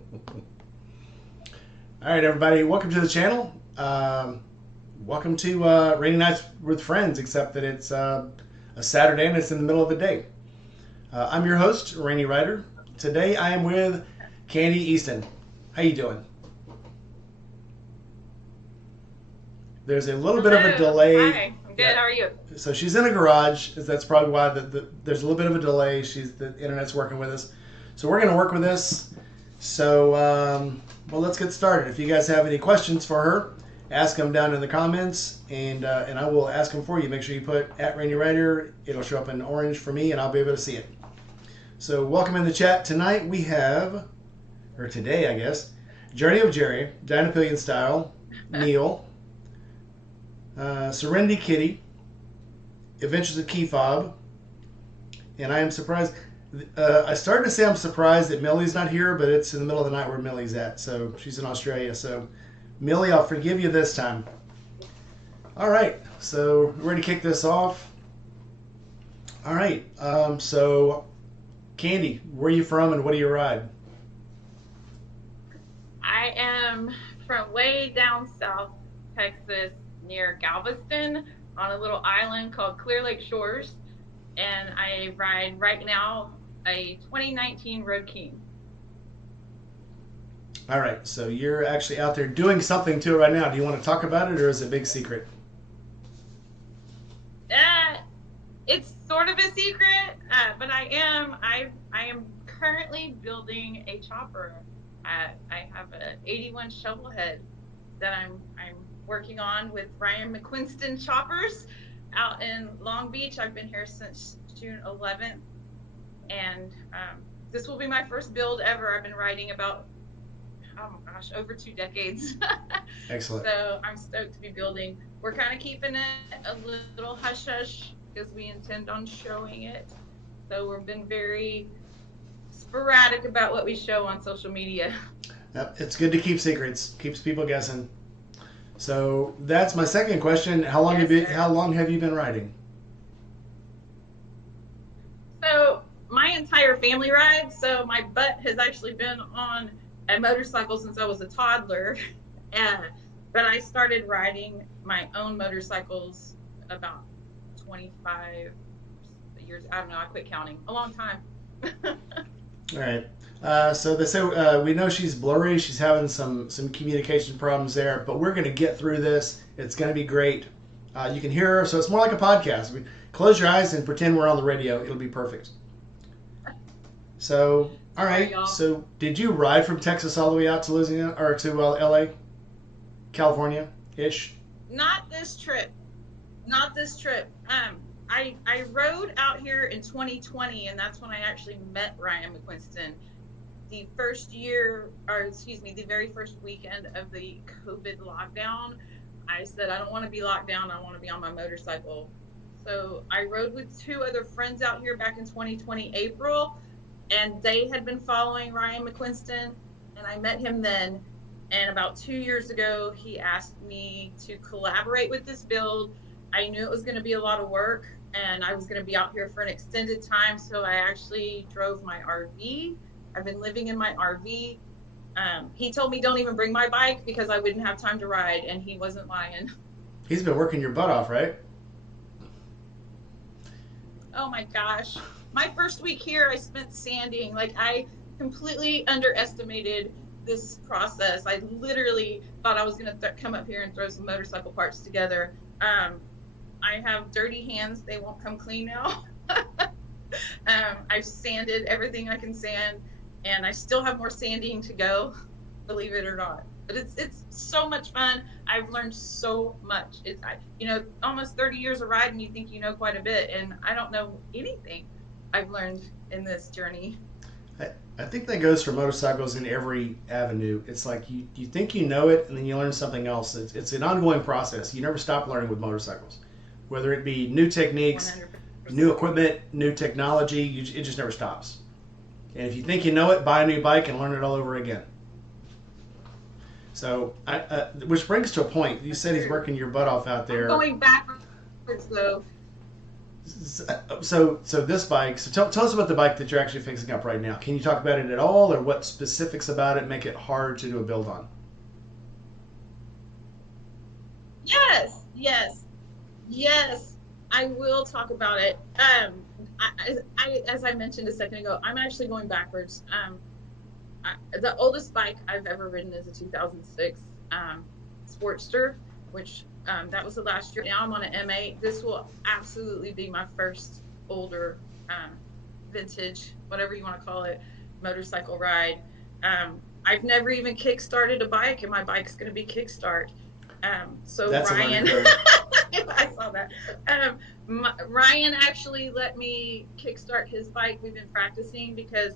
All right, everybody, welcome to the channel. Welcome to Rainy Nights with Friends, except that it's a Saturday and it's in the middle of the day. I'm your host, Rainy Ryder. Today I am with Candie Easton. How you doing? There's a little bit of a Hello. delay. Hi. I'm good. Yeah. How are you? So she's in a garage. That's probably why there's a little bit of a delay. The internet's working with us. So we're going to work with this. So, well, let's get started. If you guys have any questions for her, ask them down in the comments, and I will ask them for you. Make sure you put @RainyRider. It'll show up in orange for me, and I'll be able to see it. So welcome in the chat. Tonight we have, or today I guess, Journey of Jerry, Dinapillion Style, Neil, Serenity Kitty, Adventures of Key Fob, and I am surprised. I started to say I'm surprised that Millie's not here, but it's in the middle of the night where Millie's at. So she's in Australia. So Millie, I'll forgive you this time. All right. So we're ready to kick this off. All right. So Candie, where are you from and what do you ride? I am from way down south Texas near Galveston on a little island called Clear Lake Shores. And I ride right now a 2019 Road King. All right. So you're actually out there doing something to it right now. Do you want to talk about it or is it a big secret? It's sort of a secret, but I am currently building a chopper. I have an 81 shovel head that I'm working on with Ryan McQuinston choppers out in Long Beach. I've been here since June 11th, and this will be my first build ever. I've been riding about, oh my gosh, over 2 decades. Excellent. So I'm stoked to be building. We're kind of keeping it a little hush hush because we intend on showing it. So we've been very sporadic about what we show on social media. Yep, it's good to keep secrets. Keeps people guessing. So that's my second question. How long have you been riding? So my entire family rides. So my butt has actually been on a motorcycle since I was a toddler. But I started riding my own motorcycles about 25 years. I don't know. I quit counting a long time. All right. So they say we know she's blurry. She's having some communication problems there, but we're going to get through this. It's going to be great. You can hear her, so it's more like a podcast. Close your eyes and pretend we're on the radio. It'll be perfect. So, all right. Sorry, so, did you ride from Texas all the way out to Louisiana or to L.A., California, ish? Not this trip. Not this trip. I rode out here in 2020, and that's when I actually met Ryan McQuinston. The first year, or excuse me, the very first weekend of the COVID lockdown, I said, I don't want to be locked down. I want to be on my motorcycle. So I rode with 2 other friends out here back in 2020 April, and they had been following Ryan McQuinston, and I met him then. And about 2 years ago, he asked me to collaborate with this build. I knew it was going to be a lot of work, and I was going to be out here for an extended time, so I actually drove my RV. I've been living in my RV. He told me don't even bring my bike because I wouldn't have time to ride, and he wasn't lying. He's been working your butt off, right? Oh my gosh. My first week here, I spent sanding. Like, I completely underestimated this process. I literally thought I was going to come up here and throw some motorcycle parts together. I have dirty hands. They won't come clean now. I've sanded everything I can sand, and I still have more sanding to go, believe it or not. But it's so much fun. I've learned so much. Almost 30 years of riding, you think you know quite a bit, and I don't know anything I've learned in this journey. I think that goes for motorcycles in every avenue. It's like you think you know it, and then you learn something else. It's an ongoing process. You never stop learning with motorcycles, whether it be new techniques, 100%. new equipment, new technology. It just never stops. And if you think you know it, buy a new bike and learn it all over again. So, which brings to a point. You said he's working your butt off out there. I'm going backwards though. So this bike. So tell us about the bike that you're actually fixing up right now. Can you talk about it at all, or what specifics about it make it hard to do a build on? Yes, yes, yes. I will talk about it. As I mentioned a second ago, I'm actually going backwards. The oldest bike I've ever ridden is a 2006 Sportster, which that was the last year. Now I'm on an M8. This will absolutely be my first older vintage, whatever you want to call it, motorcycle ride. I've never even kick-started a bike, and my bike's going to be kickstart. So That's Ryan, I saw that. Ryan actually let me kickstart his bike. We've been practicing because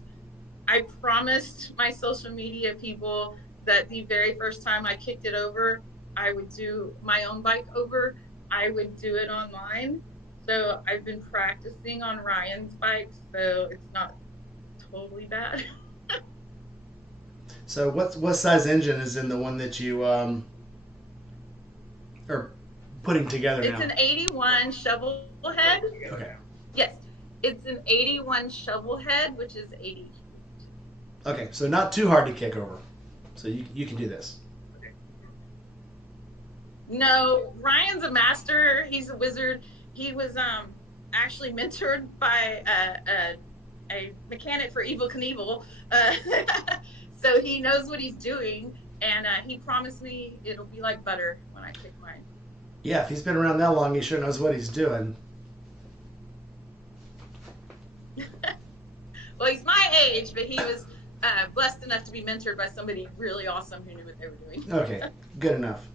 I promised my social media people that the very first time I kicked it over, I would do my own bike over. I would do it online. So I've been practicing on Ryan's bike, so it's not totally bad. So what size engine is in the one that you are putting together now? It's an 81 shovel head. Okay. Yes, it's an 81 shovel head, which is 80. Okay, so not too hard to kick over. So you can do this. No, Ryan's a master. He's a wizard. He was actually mentored by a mechanic for Evel Knievel. So he knows what he's doing, and he promised me it'll be like butter when I kick mine. Yeah, if he's been around that long, he sure knows what he's doing. Well, he's my age, but he was blessed enough to be mentored by somebody really awesome who knew what they were doing. Okay, good enough.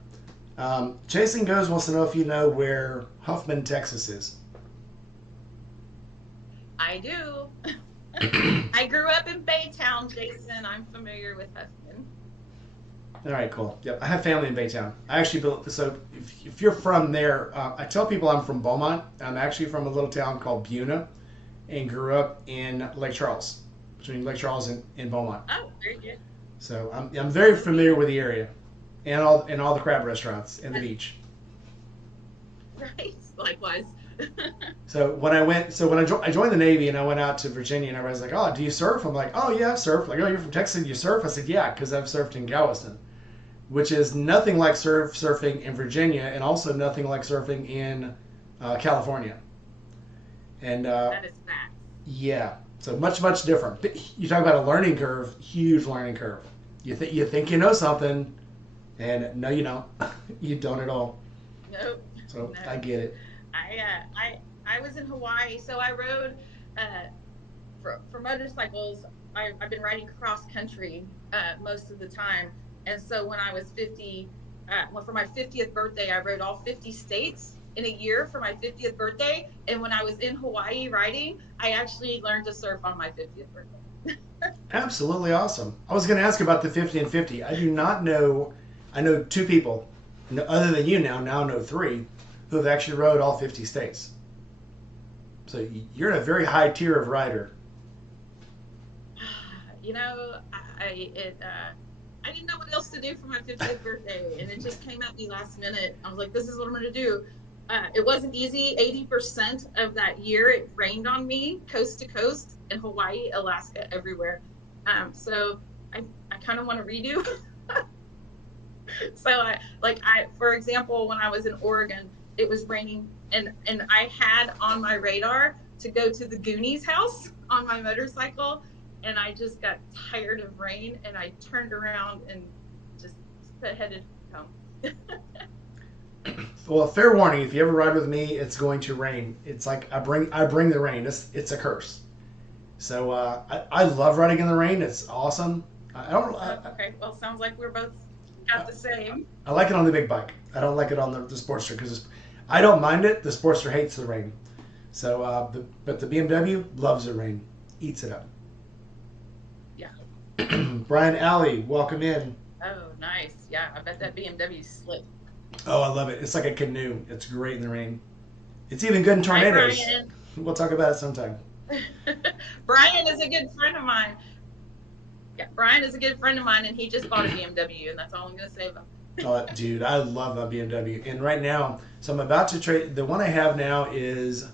Jason Goes wants to know if you know where Huffman, Texas is. I do. I grew up in Baytown, Jason. I'm familiar with Huffman. All right, cool. Yep, I have family in Baytown. I actually built, so if you're from there, I tell people I'm from Beaumont. I'm actually from a little town called Buna, and grew up in Lake Charles, between Lake Charles and Beaumont. Oh, very good. So I'm very familiar with the area, and all the crab restaurants and the beach. Right, likewise. So when I joined the Navy and I went out to Virginia, and everybody's like, "Oh, do you surf?" I'm like, "Oh yeah, I've surfed." Like, "Oh, you're from Texas, you surf?" I said, "Yeah, because I've surfed in Galveston," which is nothing like surfing in Virginia, and also nothing like surfing in California. And That is fact. yeah, so much different. But you talk about a learning curve, huge learning curve. You think you know something, and no, you don't. You don't at all. Nope. So No. I get it. I was in Hawaii, so I rode for motorcycles. I've been riding cross country most of the time, and so when I was 50, well, for my 50th birthday, I rode all 50 states in a year for my 50th birthday. And when I was in Hawaii riding, I actually learned to surf on my 50th birthday. Absolutely awesome. I was going to ask about the 50 and 50. I do not know. I know two people, other than you now know three, who have actually rode all 50 states. So you're in a very high tier of rider. You know, I didn't know what else to do for my 50th birthday, and it just came at me last minute. I was like, this is what I'm going to do. It wasn't easy. 80% of that year, it rained on me, coast to coast, in Hawaii, Alaska, everywhere. So I kind of want to redo. So for example, when I was in Oregon, it was raining, and I had on my radar to go to the Goonies house on my motorcycle, and I just got tired of rain, and I turned around and just headed home. Well, fair warning: if you ever ride with me, it's going to rain. It's like I bring the rain. It's a curse. So I love riding in the rain. It's awesome. Okay, well, sounds like we're both got the same. I like it on the big bike. I don't like it on the Sportster because I don't mind it. The Sportster hates the rain. So, but the BMW loves the rain, eats it up. Yeah. Brian Alley, welcome in. Oh, nice. Yeah, I bet that BMW slipped. Oh, I love it. It's like a canoe. It's great in the rain. It's even good in tornadoes. Hi, We'll talk about it sometime. Brian is a good friend of mine. Yeah, Brian is a good friend of mine, and he just bought a BMW, and that's all I'm going to say about it. Oh, dude, I love a BMW. And right now, so I'm about to trade. The one I have now is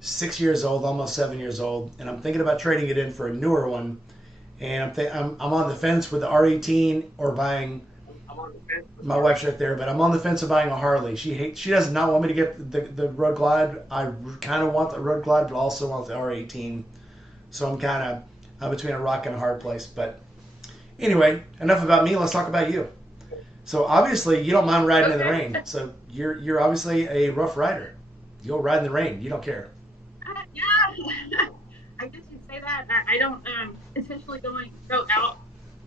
6 years old, almost 7 years old, and I'm thinking about trading it in for a newer one. And I'm on the fence with the R18 or buying. My wife's right there, but I'm on the fence of buying a Harley. She does not want me to get the Road Glide. I kind of want the Road Glide, but also want the R18. So I'm kind of between a rock and a hard place. But anyway, enough about me. Let's talk about you. So obviously you don't mind riding in the rain. So you're obviously a rough rider. You'll ride in the rain. You don't care. Yeah, I guess you'd say that. I don't intentionally go out.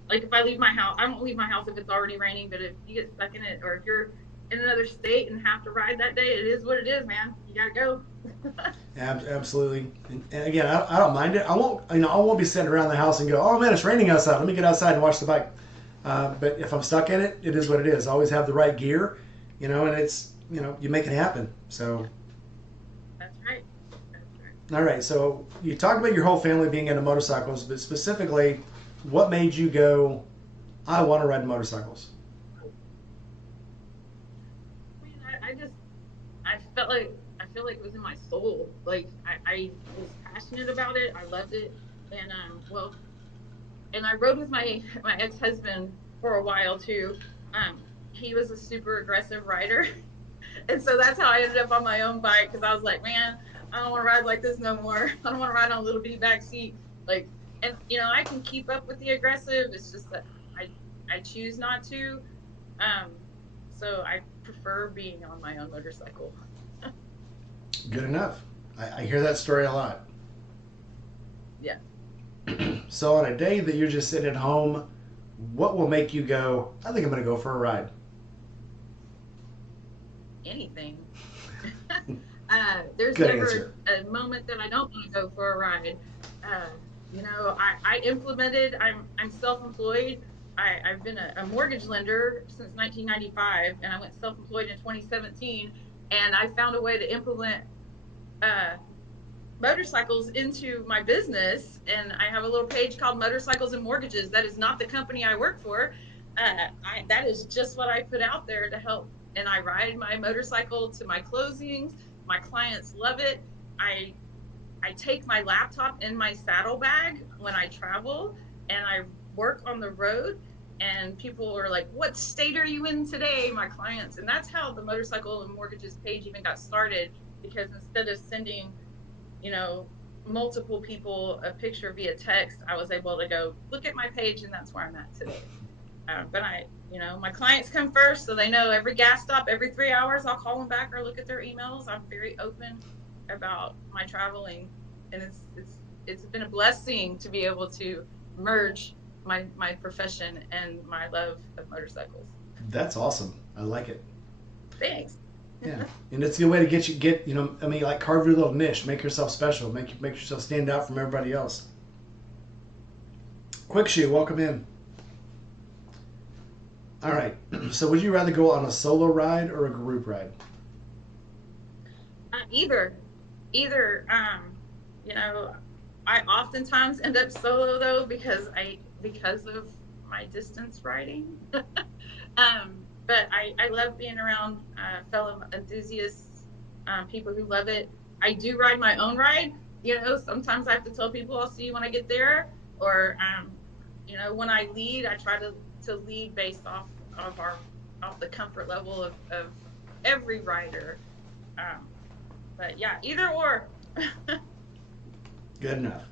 Like if I leave my house, I don't leave my house if it's already raining. But if you get stuck in it, or if you're in another state and have to ride that day, it is what it is, man. You gotta go. Absolutely. And again, I don't mind it. I won't be sitting around the house and go, oh man, it's raining outside. Let me get outside and watch the bike. But if I'm stuck in it, it is what it is. I always have the right gear, and it's, you make it happen. So. That's right. That's right. All right. So you talked about your whole family being into motorcycles, but specifically, what made you go, I want to ride motorcycles? I felt like I feel like it was in my soul. Like I was passionate about it. I loved it, and and I rode with my ex husband for a while too. He was a super aggressive rider, and so that's how I ended up on my own bike because I was like, man, I don't want to ride like this no more. I don't want to ride on a little bitty back seat. Like, and I can keep up with the aggressive. It's just that I choose not to. So I prefer being on my own motorcycle. Good enough. I hear that story a lot. Yeah. So on a day that you're just sitting at home, what will make you go, I think I'm going to go for a ride? Anything. There's Good never answer. a moment that I don't want to go for a ride. I implemented. I'm self-employed. I've been a mortgage lender since 1995, and I went self-employed in 2017. And I found a way to implement motorcycles into my business. And I have a little page called Motorcycles and Mortgages. That is not the company I work for. That is just what I put out there to help. And I ride my motorcycle to my closings. My clients love it. I take my laptop in my saddlebag when I travel, and I work on the road. And people are like, what state are you in today, my clients? And that's how the Motorcycle and Mortgages page even got started, because instead of sending, multiple people a picture via text, I was able to go, look at my page, and that's where I'm at today. But my clients come first, so they know every gas stop, every 3 hours, I'll call them back or look at their emails. I'm very open about my traveling, and it's been a blessing to be able to merge my profession and my love of motorcycles. That's awesome. I like it. Thanks. Yeah, and it's a good way to get carve your little niche, make yourself special, make yourself stand out from everybody else. Quick Shoe, welcome in. All right, so would you rather go on a solo ride or a group ride? Either. I oftentimes end up solo though because of my distance riding. But I love being around fellow enthusiasts, people who love it. I do ride my own ride. Sometimes I have to tell people I'll see you when I get there, or when I lead, I try to lead based off the comfort level of every rider. But yeah, either or. Good enough.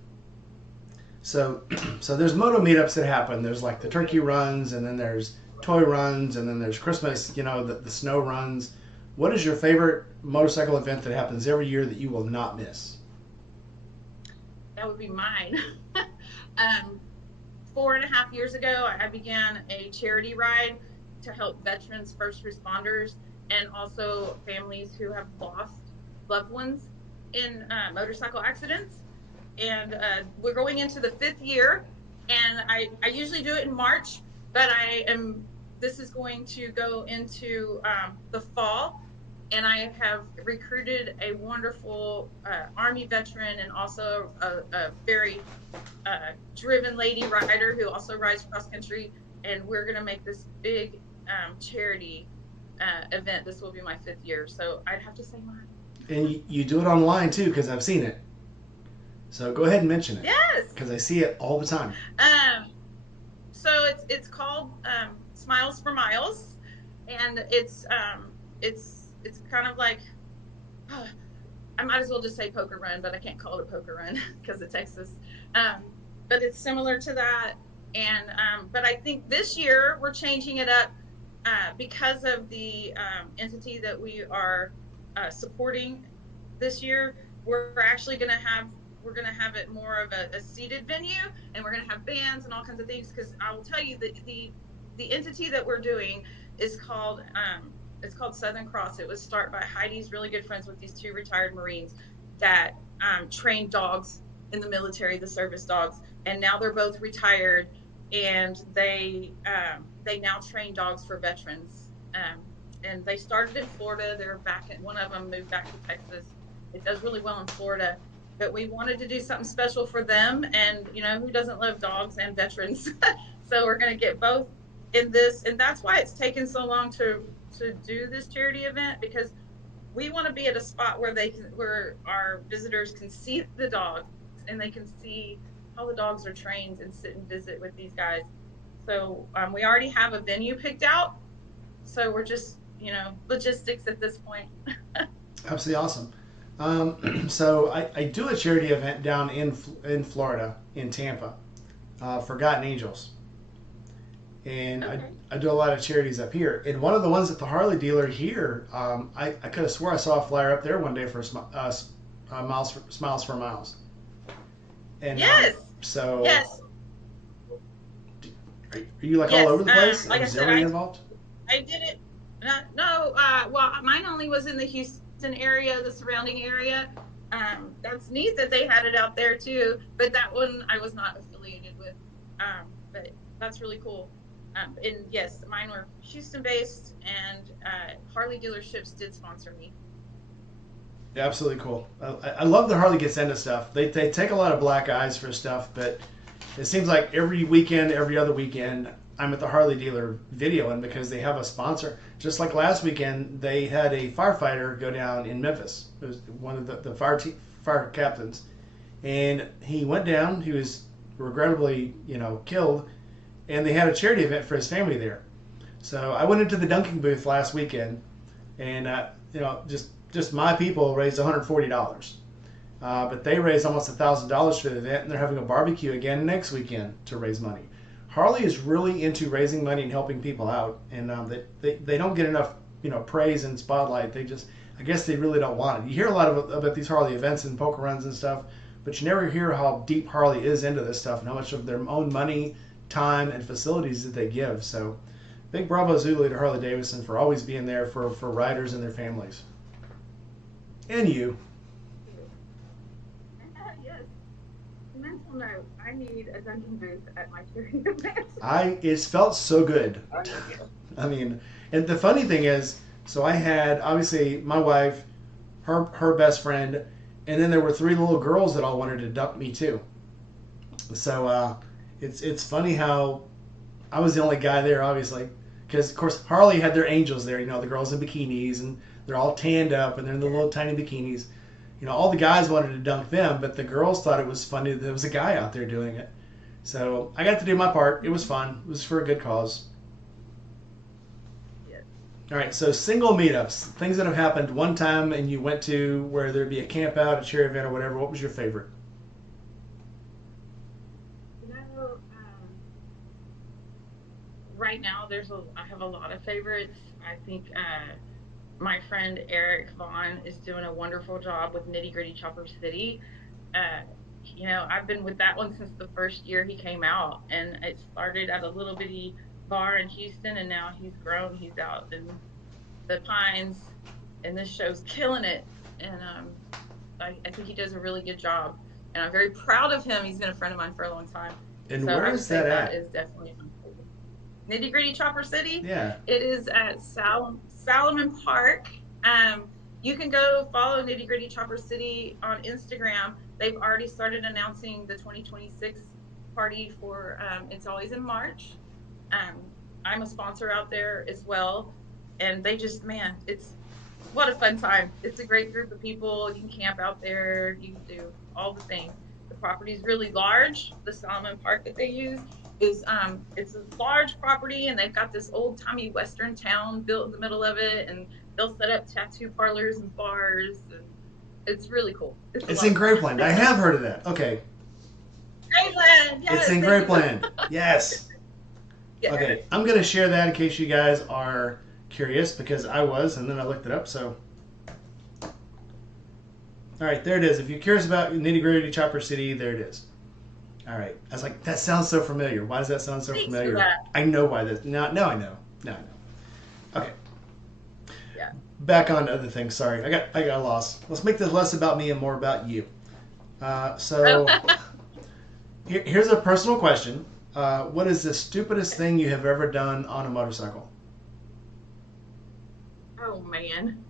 So there's moto meetups that happen. There's like the turkey runs, and then there's toy runs, and then there's Christmas, the snow runs. What is your favorite motorcycle event that happens every year that you will not miss? That would be mine. 4.5 years ago, I began a charity ride to help veterans, first responders, and also families who have lost loved ones in motorcycle accidents. And we're going into the 5th year, and I usually do it in March, but this is going to go into the fall, and I have recruited a wonderful Army veteran and also a very driven lady rider who also rides cross country, and we're going to make this big charity event. This will be my 5th year, so I'd have to say mine. And you do it online too, because I've seen it. So go ahead and mention it, Yes. because I see it all the time. Um, so it's called Smiles for Miles, and it's kind of like I might as well just say poker run, but I can't call it a poker run because of Texas. Um, but it's similar to that, and but I think this year we're changing it up because of the entity that we are supporting this year. We're actually going to have we're going to have it more of a seated venue, and we're going to have bands and all kinds of things. Because I will tell you that the entity that we're doing is called it's called Southern Cross. It was started by Heidi's really good friends with these two retired Marines that trained dogs in the military, the service dogs, and now they're both retired, and they now train dogs for veterans. And they started in Florida. They're back at one of them moved back to Texas. It does really well in Florida, but we wanted to do something special for them. And you know, who doesn't love dogs and veterans? So we're going to get both in this, and that's why it's taken so long to do this charity event, because we want to be at a spot where where our visitors can see the dogs and they can see how the dogs are trained and sit and visit with these guys. So we already have a venue picked out, so we're just logistics at this point. Absolutely awesome. So I do a charity event down in Florida, in Tampa, Forgotten Angels. And Okay. I do a lot of charities up here. And one of the ones at the Harley dealer here, I could have swore I saw a flyer up there one day for Smiles for Miles. And Yes. so Yes. are you like all Yes. over the place? Like I Is said, everybody involved? I did it. No. Well, mine only was in the Houston area, the surrounding area. That's neat that they had it out there too, but that one I was not affiliated with. But that's really cool. And yes, mine were Houston based, and Harley dealerships did sponsor me. Yeah, absolutely cool. I love that Harley gets into stuff. They take a lot of black eyes for stuff, but it seems like every weekend, every other weekend, I'm at the Harley dealer videoing because they have a sponsor. Just like last weekend, they had a firefighter go down in Memphis. It was one of the fire captains, and he went down. He was regrettably, killed, and they had a charity event for his family there. So I went into the dunking booth last weekend, and just my people raised $140. But they raised almost $1,000 for the event, and they're having a barbecue again next weekend to raise money. Harley is really into raising money and helping people out, and they don't get enough praise and spotlight. I guess they really don't want it. You hear a lot about these Harley events and poker runs and stuff, but you never hear how deep Harley is into this stuff and how much of their own money, time, and facilities that they give. So big bravo Zulu to Harley Davidson for always being there for riders and their families. And you. Yes. Mental note: I need a dunking booth at my charity event. It's felt so good. I mean, and the funny thing is, so I had obviously my wife, her best friend, and then there were three little girls that all wanted to dunk me too. So it's funny how I was the only guy there, obviously, because of course Harley had their angels there. The girls in bikinis, and they're all tanned up, and they're in the little tiny bikinis. All the guys wanted to dunk them, but the girls thought it was funny that there was a guy out there doing it. So I got to do my part. It was fun. It was for a good cause. Yes. All right, so single meetups, things that have happened one time and you went to where there'd be a camp out, a cheer event, or whatever. What was your favorite? Right now I have a lot of favorites. I think my friend Eric Vaughn is doing a wonderful job with Nitty Gritty Chopper City. Uh, I've been with that one since the first year he came out, and it started at a little bitty bar in Houston, and now he's grown. He's out in the Pines, and this show's killing it. And I think he does a really good job, and I'm very proud of him. He's been a friend of mine for a long time. And So where I would is say that that at? is definitely my favorite. Nitty Gritty Chopper City. Yeah. It is at Salomon Park. You can go follow Nitty Gritty Chopper City on Instagram. They've already started announcing the 2026 party for. It's always in March. I'm a sponsor out there as well, and they just, man, what a fun time. It's a great group of people. You can camp out there. You can do all the things. The property is really large. The Salmon Park that they use is it's a large property, and they've got this old timey western town built in the middle of it, and they'll set up tattoo parlors and bars, and it's really cool. It's a It's lot in of fun. Grapeland. I have heard of that. Okay. Grapeland, It's yes, in thank you. Grapeland. Yes. Yeah. Okay. I'm going to share that in case you guys are curious because I was, and then I looked it up. So, all right, there it is. If you're curious about Nitty Gritty Chopper City, there it is. All right. I was like, that sounds so familiar. Why does that sound so Thanks for familiar? that. I know why this. No, I know. No, I know. Okay. Yeah. Back on to other things. Sorry, I got lost. Let's make this less about me and more about you. So here's a personal question. What is the stupidest thing you have ever done on a motorcycle? Oh man.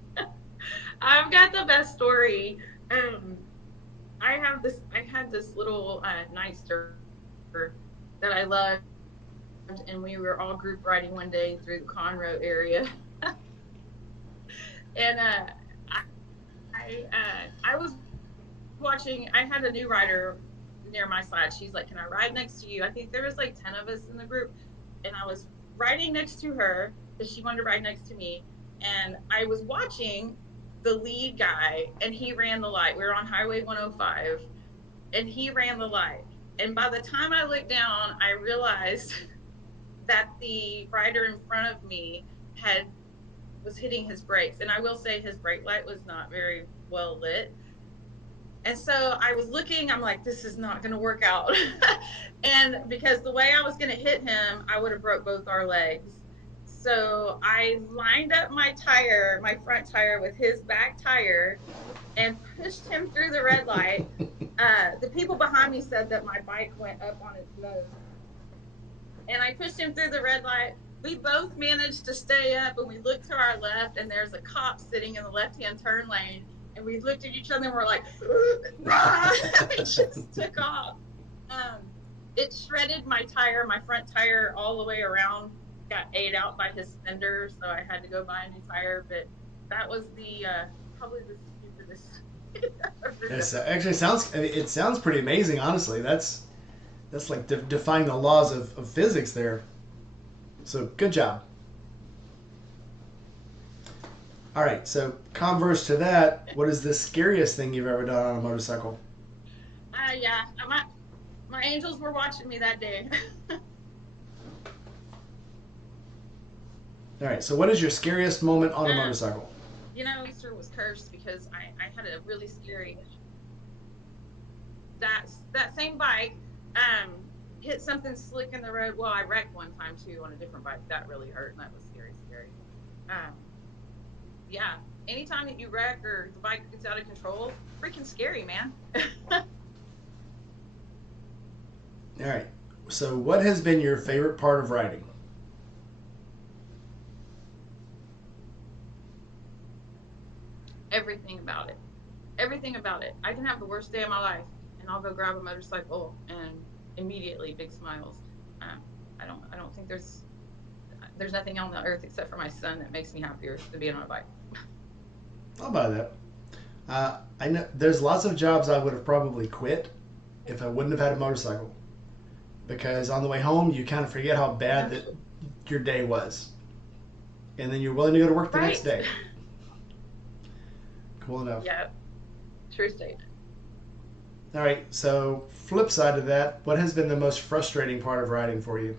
I've got the best story. Um, I had this little Nightster that I loved, and we were all group riding one day through the Conroe area, and I was watching. I had a new rider near my side. She's like, "Can I ride next to you?" I think there was like 10 of us in the group, and I was riding next to her because she wanted to ride next to me, and I was watching the lead guy, and he ran the light. We were on Highway 105, and he ran the light. And by the time I looked down, I realized that the rider in front of me had was hitting his brakes. And I will say his brake light was not very well lit. And so I was looking, I'm like, this is not going to work out. And because the way I was going to hit him, I would have broke both our legs. So I lined up my tire, my front tire, with his back tire and pushed him through the red light. The people behind me said that my bike went up on its nose. And I pushed him through the red light. We both managed to stay up, and we looked to our left, and there's a cop sitting in the left-hand turn lane. And we looked at each other and we're like, rah! We just took off. It shredded my tire, my front tire, all the way around. Got ate out by his fender, so I had to go buy a new tire. But that was the probably the stupidest. Yes, actually sounds. I mean, it sounds pretty amazing. Honestly, that's like defying the laws of physics there. So good job. All right. So converse to that, what is the scariest thing you've ever done on a motorcycle? Yeah, my angels were watching me that day. All right. So what is your scariest moment on a motorcycle? You know, Easter was cursed because I had a really scary that same bike hit something slick in the road. Well, I wrecked one time too on a different bike. That really hurt, and that was scary. Um, yeah, anytime that you wreck or the bike gets out of control, freaking scary, man. All right. So what has been your favorite part of riding? Everything about it. Everything about it. I can have the worst day of my life, and I'll go grab a motorcycle, and immediately big smiles. Um, I don't think there's nothing on the earth except for my son that makes me happier than being on a bike. I'll buy that. I know there's lots of jobs I would have probably quit if I wouldn't have had a motorcycle, because on the way home you kind of forget how bad that your day was, and then you're willing to go to work the next day. Cool enough. Yeah, true statement. All right. So flip side of that, what has been the most frustrating part of riding for you?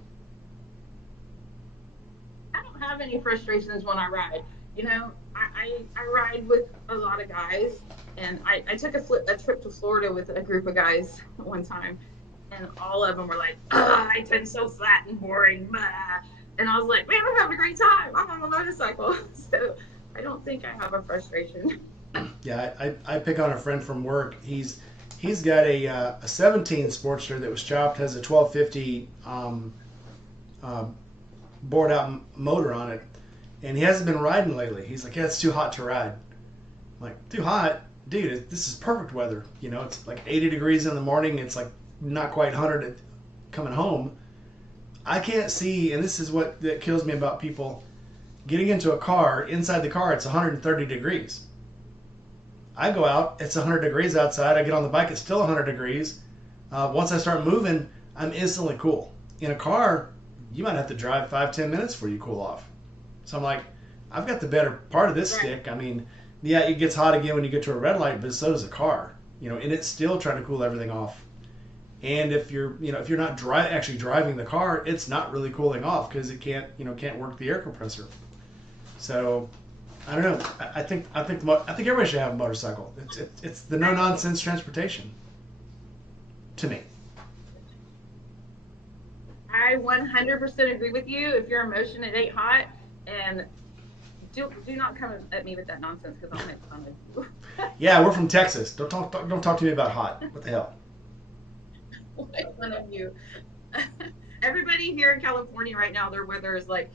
I don't have any frustrations when I ride. You know, I ride with a lot of guys, and I took a trip to Florida with a group of guys one time, and all of them were like, I tend so flat and boring. Blah. And I was like, man, I'm having a great time. I'm on a motorcycle. So I don't think I have a frustration. Yeah, I pick on a friend from work. He's got a 17 Sportster that was chopped, has a 1250 bored out motor on it, and he hasn't been riding lately. He's like, yeah, it's too hot to ride. I'm like, too hot? Dude, this is perfect weather. You know, it's like 80 degrees in the morning. It's like not quite 100 coming home. I can't see, and this is what that kills me about people. getting into a car, inside the car, it's 130 degrees. I go out, it's 100 degrees outside. I get on the bike, it's still 100 degrees. Once I start moving, I'm instantly cool. In a car, you might have to drive 5-10 minutes before you cool off. So I'm like, I've got the better part of this stick. I mean, yeah, it gets hot again when you get to a red light, but so does a car. And it's still trying to cool everything off. And if you're not actually driving the car, it's not really cooling off because it can't work the air compressor. So I don't know. I think everybody should have a motorcycle. It's the no nonsense transportation. To me. I 100% agree with you. If you're emotion, it ain't hot, and do not come at me with that nonsense because I'll make fun of you. Yeah, we're from Texas. Don't talk to me about hot. What the hell? I'll make fun of you. Everybody here in California right now, their weather is like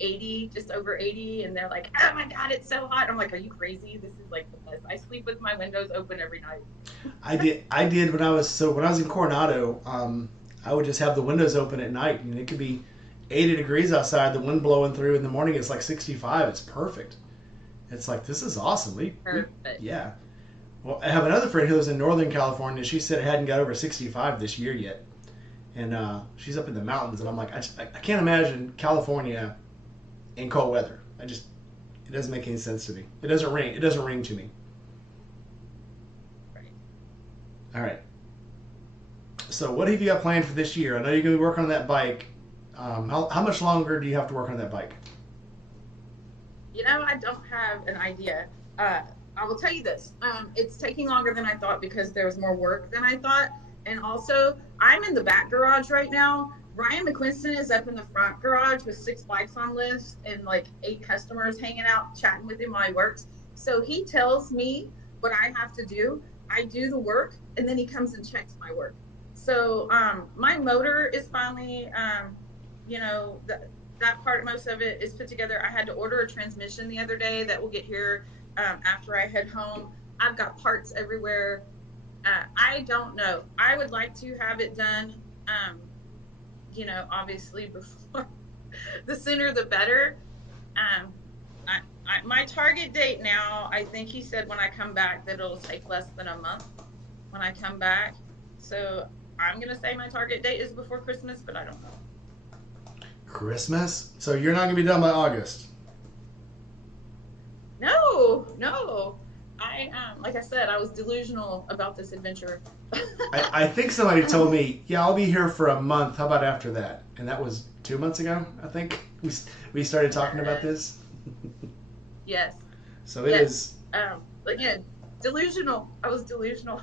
80, just over 80, and they're like, oh my god, it's so hot. I'm like, are you crazy? This is like the best. I sleep with my windows open every night. I did when I was in Coronado. I would just have the windows open at night, and it could be 80 degrees outside, the wind blowing through. In the morning, it's like 65. It's perfect. It's like, this is awesome. Perfect. Yeah. Well, I have another friend who lives in Northern California. She said it hadn't got over 65 this year yet, and she's up in the mountains. And I'm like, I can't imagine California in cold weather. It doesn't make any sense to me. It doesn't ring to me. Right. All right. So what have you got planned for this year? I know you're going to be working on that bike. How much longer do you have to work on that bike? I don't have an idea. I will tell you this. It's taking longer than I thought because there was more work than I thought. And also, I'm in the back garage right now. Ryan McQuiston is up in the front garage with 6 bikes on list and like 8 customers hanging out, chatting with him while he works. So he tells me what I have to do. I do the work, and then he comes and checks my work. So my motor is finally, that part, most of it is put together. I had to order a transmission the other day that will get here after I head home. I've got parts everywhere. I don't know. I would like to have it done, obviously before the sooner the better. My target date now, I think he said when I come back that it'll take less than a month when I come back. So I'm going to say my target date is before Christmas, but I don't know. Christmas? So you're not going to be done by August? No. Like I said, I was delusional about this adventure. I think somebody told me, yeah, I'll be here for a month. How about after that? And that was 2 months ago, I think. We started talking about this. Yes. So it is. Again, delusional. I was delusional.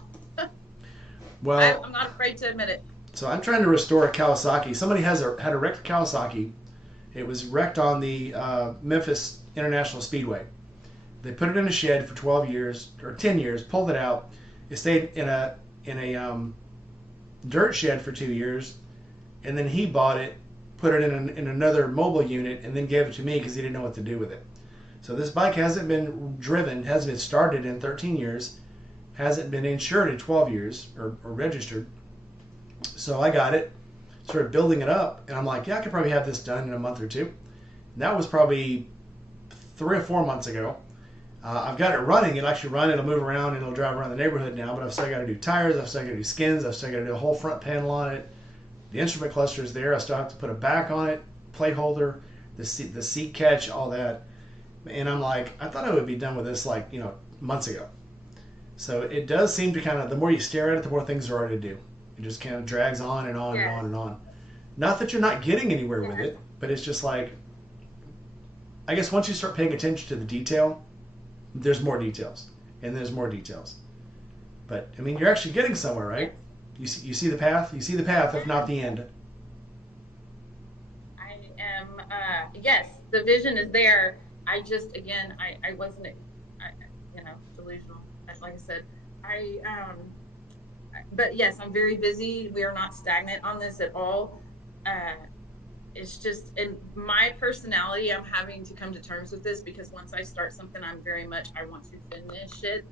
Well, I'm not afraid to admit it. So I'm trying to restore a Kawasaki. Somebody had a wrecked Kawasaki. It was wrecked on the Memphis International Speedway. They put it in a shed for 12 years or 10 years, pulled it out. It stayed in a dirt shed for 2 years, and then he bought it, put it in another mobile unit, and then gave it to me because he didn't know what to do with it. So this bike hasn't been driven, hasn't been started in 13 years, hasn't been insured in 12 years or registered. So I got it, started building it up, and I'm like, yeah, I could probably have this done in a month or two. And that was probably 3 or 4 months ago. I've got it running. It'll actually run. It'll move around, and it'll drive around the neighborhood now. But I've still got to do tires. I've still got to do skins. I've still got to do a whole front panel on it. The instrument cluster is there. I still have to put a back on it, plate holder, the seat catch, all that. And I'm like, I thought I would be done with this months ago. So it does seem to kind of, the more you stare at it, the more things there are to do. It just kind of drags on and on and on and on. Not that you're not getting anywhere with it, but it's just like, I guess once you start paying attention to the detail, there's more details, and there's more details. But I mean, you're actually getting somewhere, right? You see the path. You see the path, if not the end. I am. Yes, the vision is there. I just, again, I wasn't, delusional. Like I said, but yes, I'm very busy. We are not stagnant on this at all. It's just in my personality, I'm having to come to terms with this because once I start something, I want to finish it.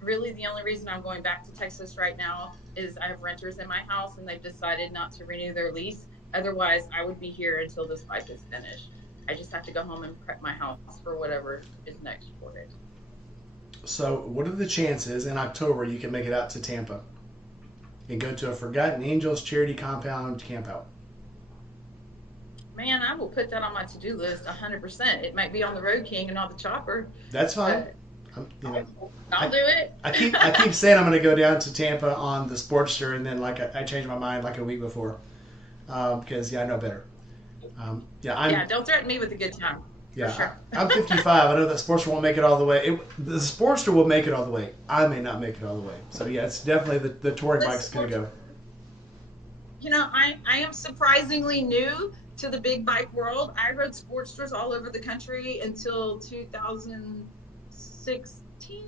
Really, the only reason I'm going back to Texas right now is I have renters in my house and they've decided not to renew their lease. Otherwise, I would be here until this bike is finished. I just have to go home and prep my house for whatever is next for it. So, what are the chances in October you can make it out to Tampa and go to a Forgotten Angels charity compound camp out? Man, I will put that on my to-do list 100%. It might be on the Road King and not the Chopper. That's fine. I'll do it. I keep saying I'm going to go down to Tampa on the Sportster, and then I changed my mind like a week before because I know better. Don't threaten me with a good time. Yeah, sure. I'm 55. I know that Sportster won't make it all the way. The Sportster will make it all the way. I may not make it all the way. So yeah, it's definitely the touring bike's going to go. I am surprisingly new to the big bike world. I rode Sportsters all over the country until 2016.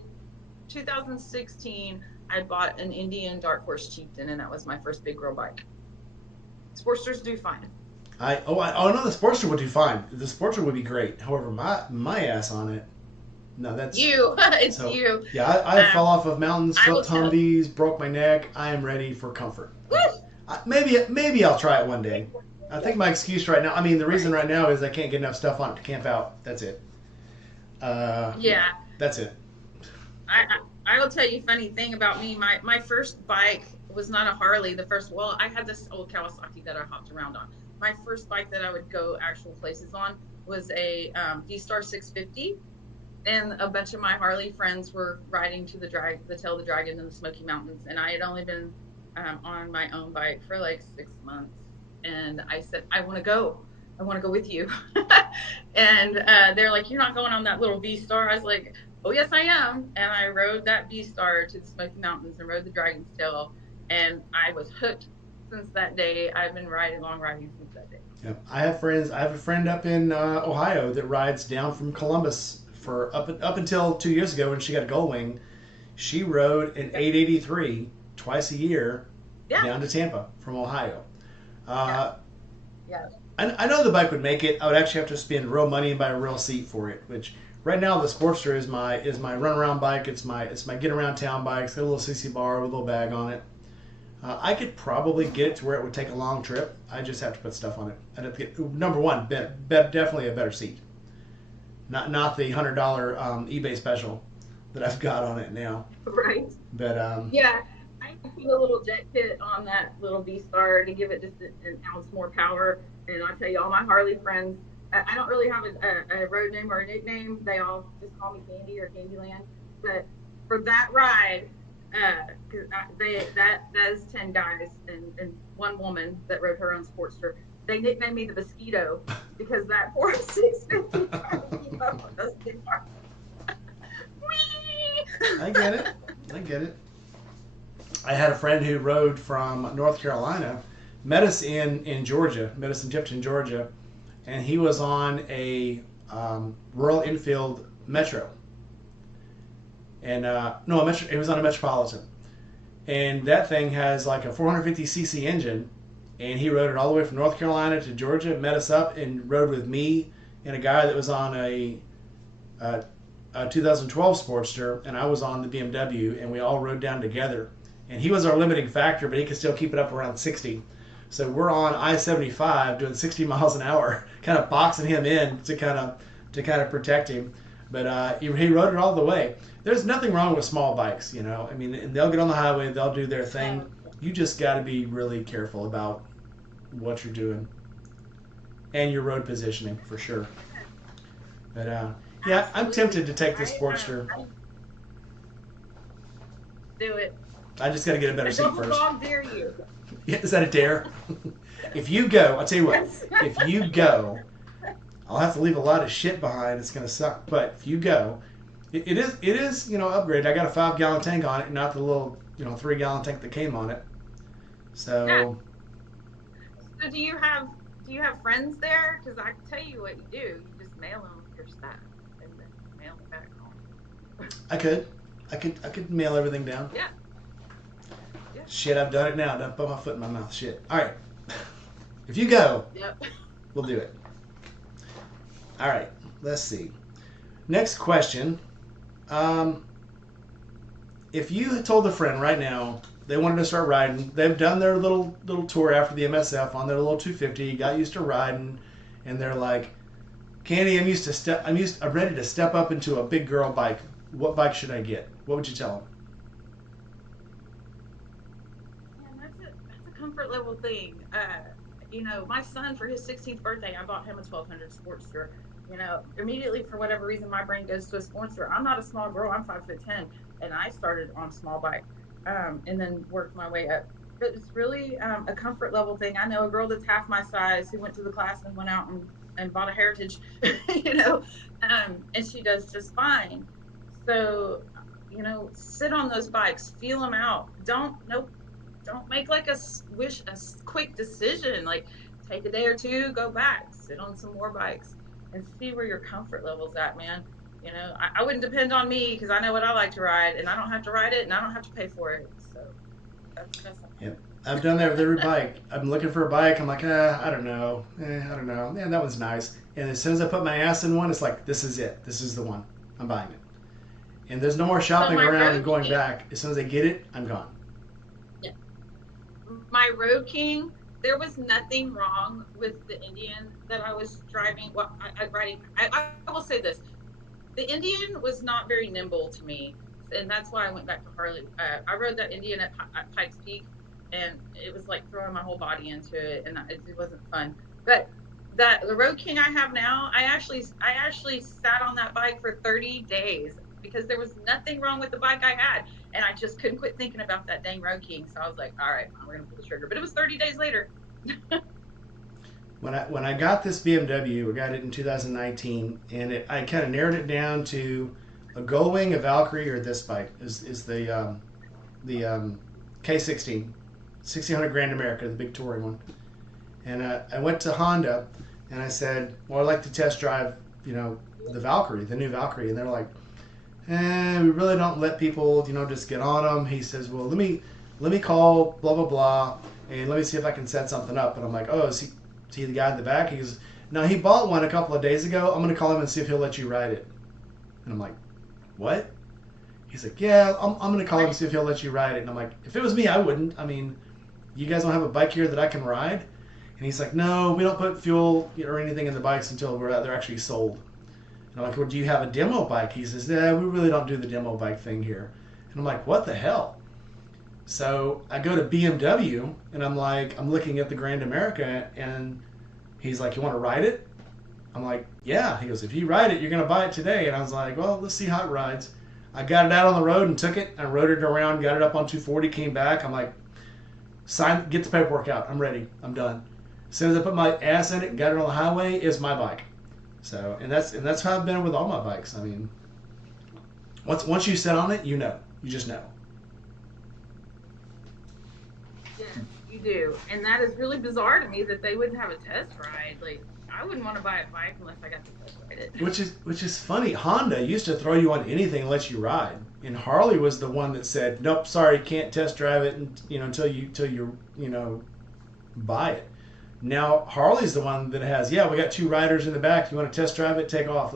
2016, I bought an Indian Dark Horse Chieftain, and that was my first big girl bike. Sportsters do fine. I know the Sportster would do fine. The Sportster would be great. However, my ass on it. No, that's you. It's so, you. Yeah, I fell off of mountains, flipped Humvees, broke my neck. I am ready for comfort. Maybe I'll try it one day. I think my excuse right now. I mean, the reason right now is I can't get enough stuff on it to camp out. That's it. Yeah. That's it. I will tell you a funny thing about me. My first bike was not a Harley. I had this old Kawasaki that I hopped around on. My first bike that I would go actual places on was a V-Star 650, and a bunch of my Harley friends were riding to the Tail of the Dragon in the Smoky Mountains, and I had only been on my own bike for like 6 months, and I said, I want to go with you. And they're like, you're not going on that little V-Star? I was like, oh yes I am. And I rode that V-Star to the Smoky Mountains and rode the Dragon's Tail, and I was hooked since that day. I've been long riding since that day. Yeah, I have friends. I have a friend up in Ohio that rides down from Columbus for up until 2 years ago when she got a Gullwing. She rode an 883 twice a year down to Tampa from Ohio. Yeah. I know the bike would make it. I would actually have to spend real money and buy a real seat for it. Which right now the Sportster is my run around bike. It's my get around town bike. It's got a little CC bar with a little bag on it. I could probably get it to where it would take a long trip. I just have to put stuff on it. I'd have to get, number one, definitely a better seat. Not the $100 eBay special that I've got on it now. Right. But yeah, I put a little jet kit on that little V-Star to give it just an ounce more power. And I tell you, all my Harley friends, I don't really have a road name or a nickname. They all just call me Candie or Candyland. But for that ride, that is 10 guys and one woman that rode her own Sportster. They nicknamed me the Mosquito because that poor 650 trying to keep up with those big cars. I get it. I had a friend who rode from North Carolina, met us in Tifton, Georgia, and he was on a Royal Enfield Metro. And it was on a Metropolitan, and that thing has like a 450cc engine, and he rode it all the way from North Carolina to Georgia, met us up, and rode with me and a guy that was on a 2012 Sportster, and I was on the BMW, and we all rode down together. And he was our limiting factor, but he could still keep it up around 60. So we're on I-75 doing 60 miles an hour, kind of boxing him in to kind of protect him. But he rode it all the way. There's nothing wrong with small bikes, I mean, they'll get on the highway, they'll do their thing. You just got to be really careful about what you're doing and your road positioning for sure. But yeah, I'm tempted to take this Sportster. Do it. I just got to get a better seat first. Dog dare you. Is that a dare? If you go, I'll tell you what. If you go, I'll have to leave a lot of shit behind. It's gonna suck. But if you go, it is upgraded. I got a 5-gallon tank on it, not the little 3-gallon tank that came on it. So. Yeah. So do you have friends there? Because I can tell you what you do. You just mail them your stuff and then mail it back home. I could mail everything down. Yeah. Shit, I've done it now. Don't put my foot in my mouth. Shit. All right. If you go, we'll do it. All right. Let's see. Next question. If you had told a friend right now they wanted to start riding, they've done their little tour after the MSF on their little 250, got used to riding, and they're like, Candie, I'm ready to step up into a big girl bike. What bike should I get? What would you tell them? Man, that's a comfort level thing. My son for his 16th birthday, I bought him a 1200 Sportster. Immediately for whatever reason, my brain goes to a Sportster. I'm not a small girl. I'm 5'10", and I started on small bike, and then worked my way up. But it's really a comfort level thing. I know a girl that's half my size who went to the class and went out and bought a Heritage, you know, and she does just fine. So, sit on those bikes, feel them out. Don't make like a quick decision. Like, take a day or two, go back, sit on some more bikes, and see where your comfort level's at, man. I wouldn't depend on me because I know what I like to ride, and I don't have to ride it, and I don't have to pay for it. So that's Yep. I've done that with every bike. I'm looking for a bike. I'm like, I don't know. I don't know. Yeah, that one's nice. And as soon as I put my ass in one, it's like, this is it. This is the one. I'm buying it. And there's no more shopping around and going back. As soon as I get it, I'm gone. Yeah. My Road King, there was nothing wrong with the Indian that I was driving. Well, I will say this. The Indian was not very nimble to me, and that's why I went back to Harley. I rode that Indian at Pikes Peak, and it was like throwing my whole body into it, and it wasn't fun. But the Road King I have now, I actually sat on that bike for 30 days because there was nothing wrong with the bike I had, and I just couldn't quit thinking about that dang Road King. So I was like, all right, we're gonna pull the trigger. But it was 30 days later. When I got this BMW, I got it in 2019, and I kind of narrowed it down to a Gullwing, a Valkyrie, or this bike is the K16, 1600 Grand America, the big touring one. And I went to Honda, and I said, well, I'd like to test drive, the Valkyrie, the new Valkyrie. And they're like, we really don't let people, just get on them. He says, well, let me call blah, blah, blah, and let me see if I can set something up. And I'm like, oh, is he the guy in the back? He goes, no, he bought one a couple of days ago. I'm going to call him and see if he'll let you ride it. And I'm like, what? He's like, yeah, I'm going to call him and see if he'll let you ride it. And I'm like, if it was me, I wouldn't. I mean, you guys don't have a bike here that I can ride? And he's like, no, we don't put fuel or anything in the bikes until they're actually sold. And I'm like, well, do you have a demo bike? He says, nah, we really don't do the demo bike thing here. And I'm like, what the hell? So I go to BMW, and I'm looking at the Grand America, and he's like, you want to ride it? I'm like, yeah. He goes, if you ride it, you're going to buy it today. And I was like, well, let's see how it rides. I got it out on the road and took it. I rode it around, got it up on 240, came back. I'm like, get the paperwork out. I'm ready. I'm done. As soon as I put my ass in it and got it on the highway, it's my bike. So, and that's how I've been with all my bikes. I mean, once you sit on it, you just know. Yeah, you do. And that is really bizarre to me that they wouldn't have a test ride. Like, I wouldn't want to buy a bike unless I got to test ride it. Which is funny. Honda used to throw you on anything and let you ride. And Harley was the one that said, nope, sorry, can't test drive it until you buy it. Now Harley's the one that has, we got 2 riders in the back. You want to test drive it? Take off.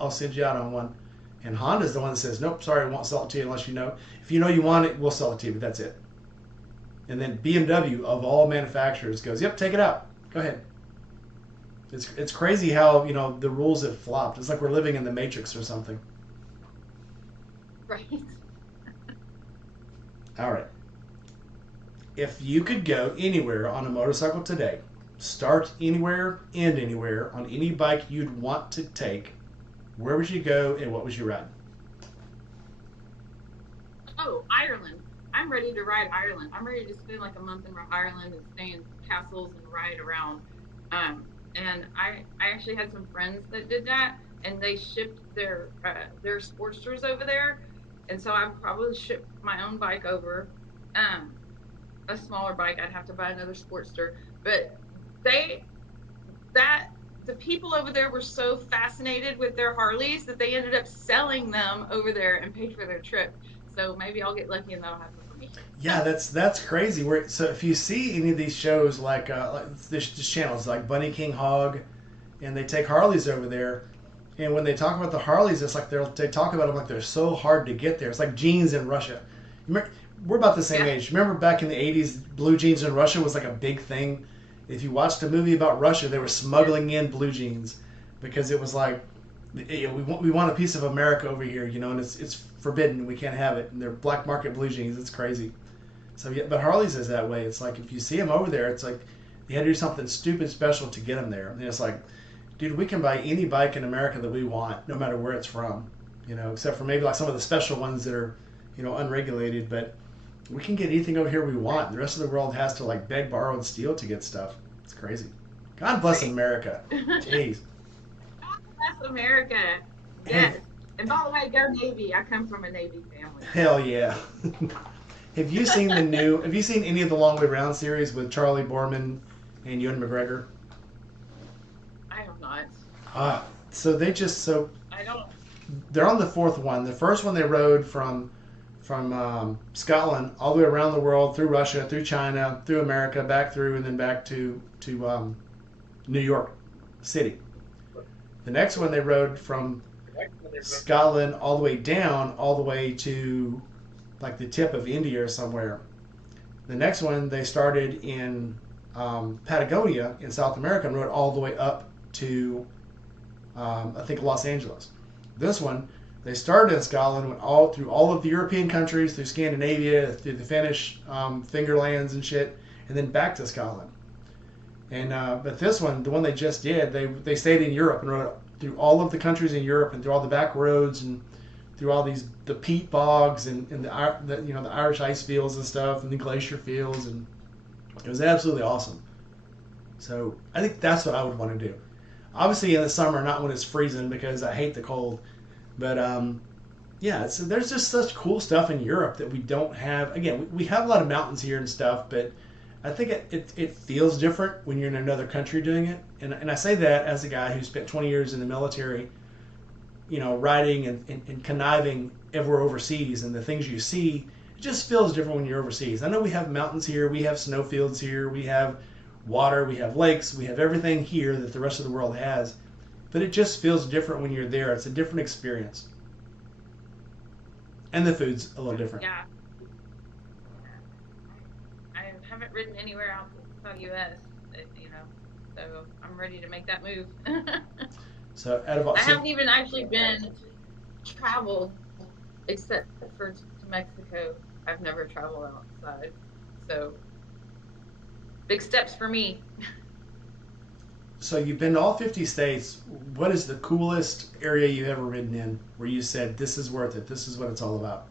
I'll send you out on one. And Honda's the one that says, nope, sorry, I won't sell it to you unless you know. If you know you want it, we'll sell it to you, but that's it. And then BMW, of all manufacturers, goes, yep, take it out. Go ahead. It's crazy how, the rules have flopped. It's like we're living in the Matrix or something. Right. All right. If you could go anywhere on a motorcycle today, start anywhere, end anywhere, on any bike you'd want to take, where would you go and what would you ride? Oh, Ireland. I'm ready to ride Ireland. I'm ready to spend like a month in Ireland and stay in castles and ride around. And I actually had some friends that did that, and they shipped their Sportsters over there. And so I probably shipped my own bike over, a smaller bike. I'd have to buy another Sportster. But the people over there were so fascinated with their Harleys that they ended up selling them over there and paid for their trip. So maybe I'll get lucky and that'll happen for me. Yeah, that's crazy. So if you see any of these shows like this channels like Bunny King Hog, and they take Harleys over there, and when they talk about the Harleys, it's like they talk about them like they're so hard to get there. It's like jeans in Russia. We're about the same age. Remember back in the 80s, blue jeans in Russia was like a big thing. If you watched a movie about Russia, they were smuggling in blue jeans. because it was like, we want a piece of America over here, and it's forbidden. We can't have it. And they're black market blue jeans. It's crazy. So yeah, but Harley's is that way. It's like if you see them over there, it's like you had to do something stupid special to get them there. And it's like, dude, we can buy any bike in America that we want, no matter where it's from. Except for maybe like some of the special ones that are, unregulated. But we can get anything over here we want. The rest of the world has to like beg, borrow, and steal to get stuff. It's crazy. God bless America. Jeez. That's America. Yes. And by the way, go Navy. I come from a Navy family. Hell yeah. Have you seen any of the Long Way Round series with Charlie Borman and Ewan McGregor? I have not. So I don't. They're on the fourth one. The first one they rode from Scotland all the way around the world, through Russia, through China, through America, back through, and then back to New York City. The next one they rode from Scotland all the way down, all the way to like the tip of India or somewhere. The next one they started in Patagonia in South America and rode all the way up to I think Los Angeles. This one they started in Scotland, went all through all of the European countries, through Scandinavia, through the Finnish fingerlands and shit, and then back to Scotland. And but this one, the one they just did, they stayed in Europe and rode through all of the countries in Europe and through all the back roads and through all the peat bogs and the Irish ice fields and stuff and the glacier fields, and it was absolutely awesome. So I think that's what I would want to do. Obviously in the summer, not when it's freezing because I hate the cold. But yeah, so there's just such cool stuff in Europe that we don't have. Again, we have a lot of mountains here and stuff, but I think it feels different when you're in another country doing it. And I say that as a guy who spent 20 years in the military, riding and conniving everywhere overseas, and the things you see, it just feels different when you're overseas. I know we have mountains here, we have snowfields here, we have water, we have lakes, we have everything here that the rest of the world has, but it just feels different when you're there. It's a different experience. And the food's a little different. Yeah. I haven't ridden anywhere outside the U.S., so I'm ready to make that move. So I haven't even actually been traveled except for to Mexico. I've never traveled outside, so big steps for me. So you've been to all 50 states. What is the coolest area you've ever ridden in where you said, this is worth it, this is what it's all about?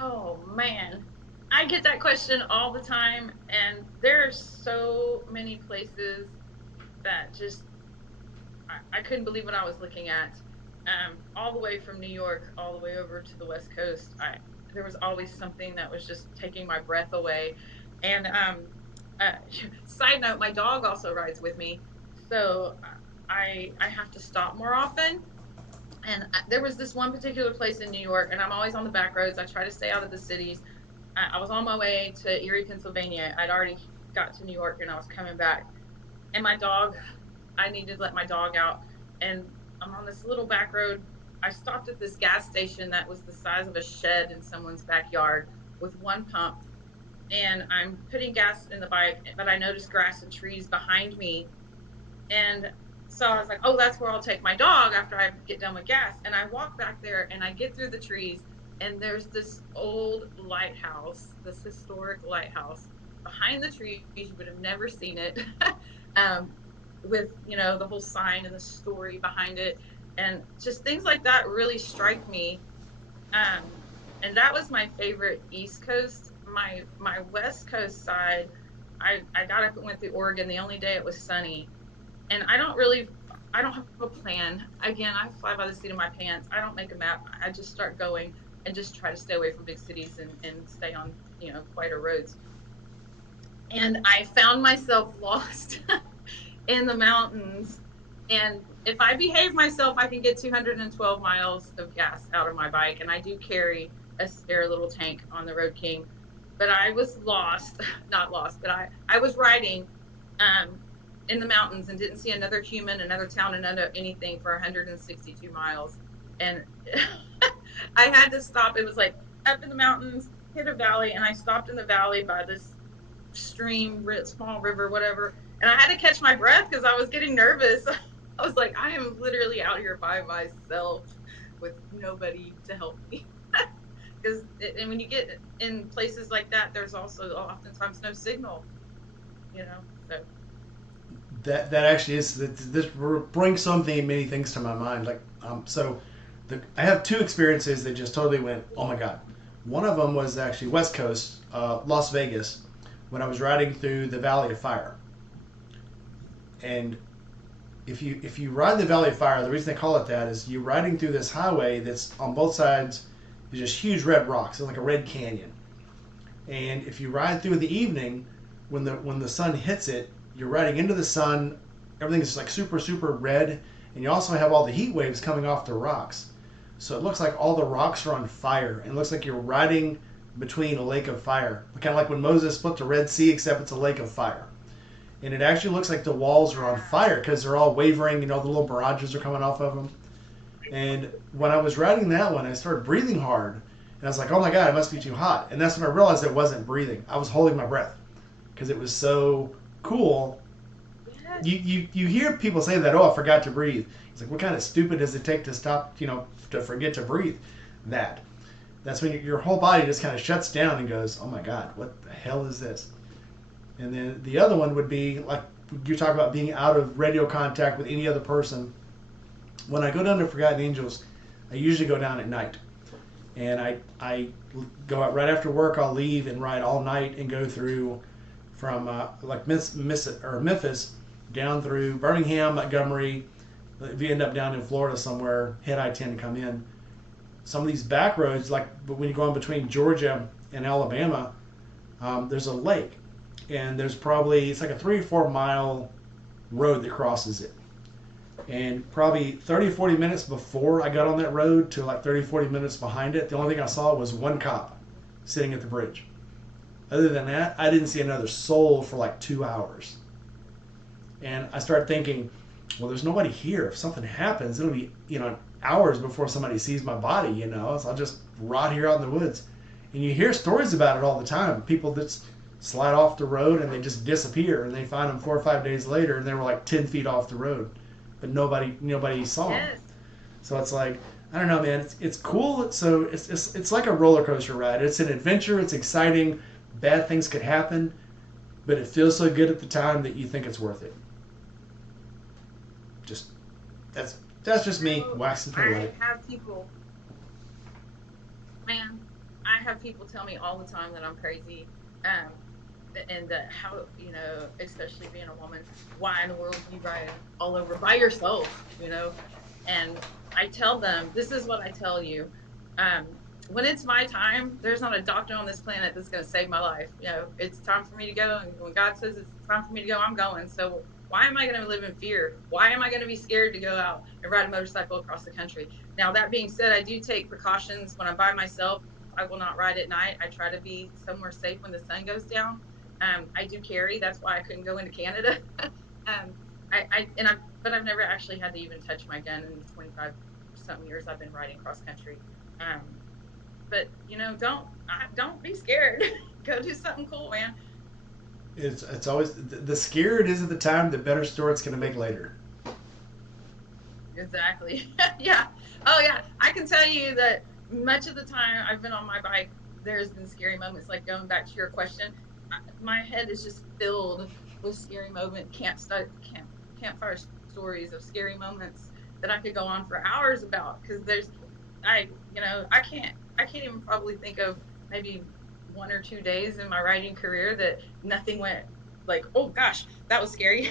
Oh, man. I get that question all the time, and there are so many places that just, I couldn't believe what I was looking at. All the way from New York, all the way over to the West Coast, there was always something that was just taking my breath away. And side note, my dog also rides with me, so I have to stop more often. And there was this one particular place in New York, and I'm always on the back roads. I try to stay out of the cities. I was on my way to Erie, Pennsylvania. I'd already got to New York, and I was coming back. And my dog, I needed to let my dog out. And I'm on this little back road. I stopped at this gas station that was the size of a shed in someone's backyard with one pump. And I'm putting gas in the bike, but I noticed grass and trees behind me. And so I was like, oh, that's where I'll take my dog after I get done with gas. And I walk back there, and I get through the trees, and there's this old lighthouse, this historic lighthouse behind the trees. You would have never seen it. With, the whole sign and the story behind it. And just things like that really strike me. And that was my favorite East Coast. My West Coast side, I got up and went through Oregon the only day it was sunny. And I don't have a plan. Again, I fly by the seat of my pants. I don't make a map. I just start going and just try to stay away from big cities and stay on, quieter roads. And I found myself lost in the mountains. And if I behave myself, I can get 212 miles of gas out of my bike. And I do carry a spare little tank on the Road King. But I was lost, not lost, but I was riding in the mountains and didn't see another human, another town, another anything for 162 miles. And I had to stop. It was like up in the mountains, hit a valley, and I stopped in the valley by this stream, small river, whatever. And I had to catch my breath because I was getting nervous. I was like, I am literally out here by myself with nobody to help me. Because and when you get in places like that, there's also oftentimes no signal, you know. So That actually is this brings so many things to my mind. Like I have two experiences that just totally went, oh my god. One of them was actually West Coast, Las Vegas, when I was riding through the Valley of Fire. And if you ride the Valley of Fire, the reason they call it that is you're riding through this highway that's on both sides is just huge red rocks. It's like a red canyon. And if you ride through in the evening, when the sun hits it, you're riding into the sun. Everything is like super red, and you also have all the heat waves coming off the rocks. So it looks like all the rocks are on fire, and it looks like you're riding between a lake of fire, kind of like when Moses split the Red Sea, except it's a lake of fire. And it actually looks like the walls are on fire because they're all wavering. You know, the little barrages are coming off of them. And when I was riding that one, I started breathing hard, and I was like, "Oh my God, it must be too hot." And that's when I realized it wasn't breathing. I was holding my breath because it was so cool. You hear people say that, "Oh, I forgot to breathe." It's like, what kind of stupid does it take to stop, to forget to breathe? That's when your whole body just kind of shuts down and goes, "Oh my God, what the hell is this?" And then the other one would be like you talk about being out of radio contact with any other person. When I go down to Forgotten Angels, I usually go down at night, and I go out right after work. I'll leave and ride all night and go through from Memphis down through Birmingham, Montgomery. If you end up down in Florida somewhere, hit I-10 and come in. Some of these back roads, like when you go in between Georgia and Alabama, there's a lake, and it's like a 3 or 4 mile road that crosses it. And probably 30 or 40 minutes before I got on that road to like 30 or 40 minutes behind it, the only thing I saw was one cop sitting at the bridge. Other than that, I didn't see another soul for like 2 hours. And I started thinking, well, there's nobody here. If something happens, it'll be, hours before somebody sees my body, so I'll just rot here out in the woods. And you hear stories about it all the time. People that slide off the road and they just disappear, and they find them 4 or 5 days later, and they were like 10 feet off the road, but nobody saw them. yes. So it's like, I don't know, man. It's cool. So it's like a roller coaster ride. It's an adventure. It's exciting. Bad things could happen, but it feels so good at the time that you think it's worth it. Just that's just me waxing poetic. I have people tell me all the time that I'm crazy, and that how especially being a woman, why in the world are you riding all over by yourself, And I tell them, this is what I tell you. When it's my time, there's not a doctor on this planet that's going to save my life. It's time for me to go. And when God says it's time for me to go, I'm going. So why am I going to live in fear? Why am I going to be scared to go out and ride a motorcycle across the country? Now, that being said, I do take precautions when I'm by myself. I will not ride at night. I try to be somewhere safe when the sun goes down. I do carry. That's why I couldn't go into Canada. But I've never actually had to even touch my gun in 25 something years I've been riding cross country. But don't be scared. Go do something cool, man. It's always the scared is at the time, the better story it's going to make later. Exactly. Yeah. Oh yeah. I can tell you that much of the time I've been on my bike, there's been scary moments. Like going back to your question, my head is just filled with scary campfire stories of scary moments that I could go on for hours about. Because I can't even probably think of maybe 1 or 2 days in my riding career that nothing went like, oh gosh, that was scary.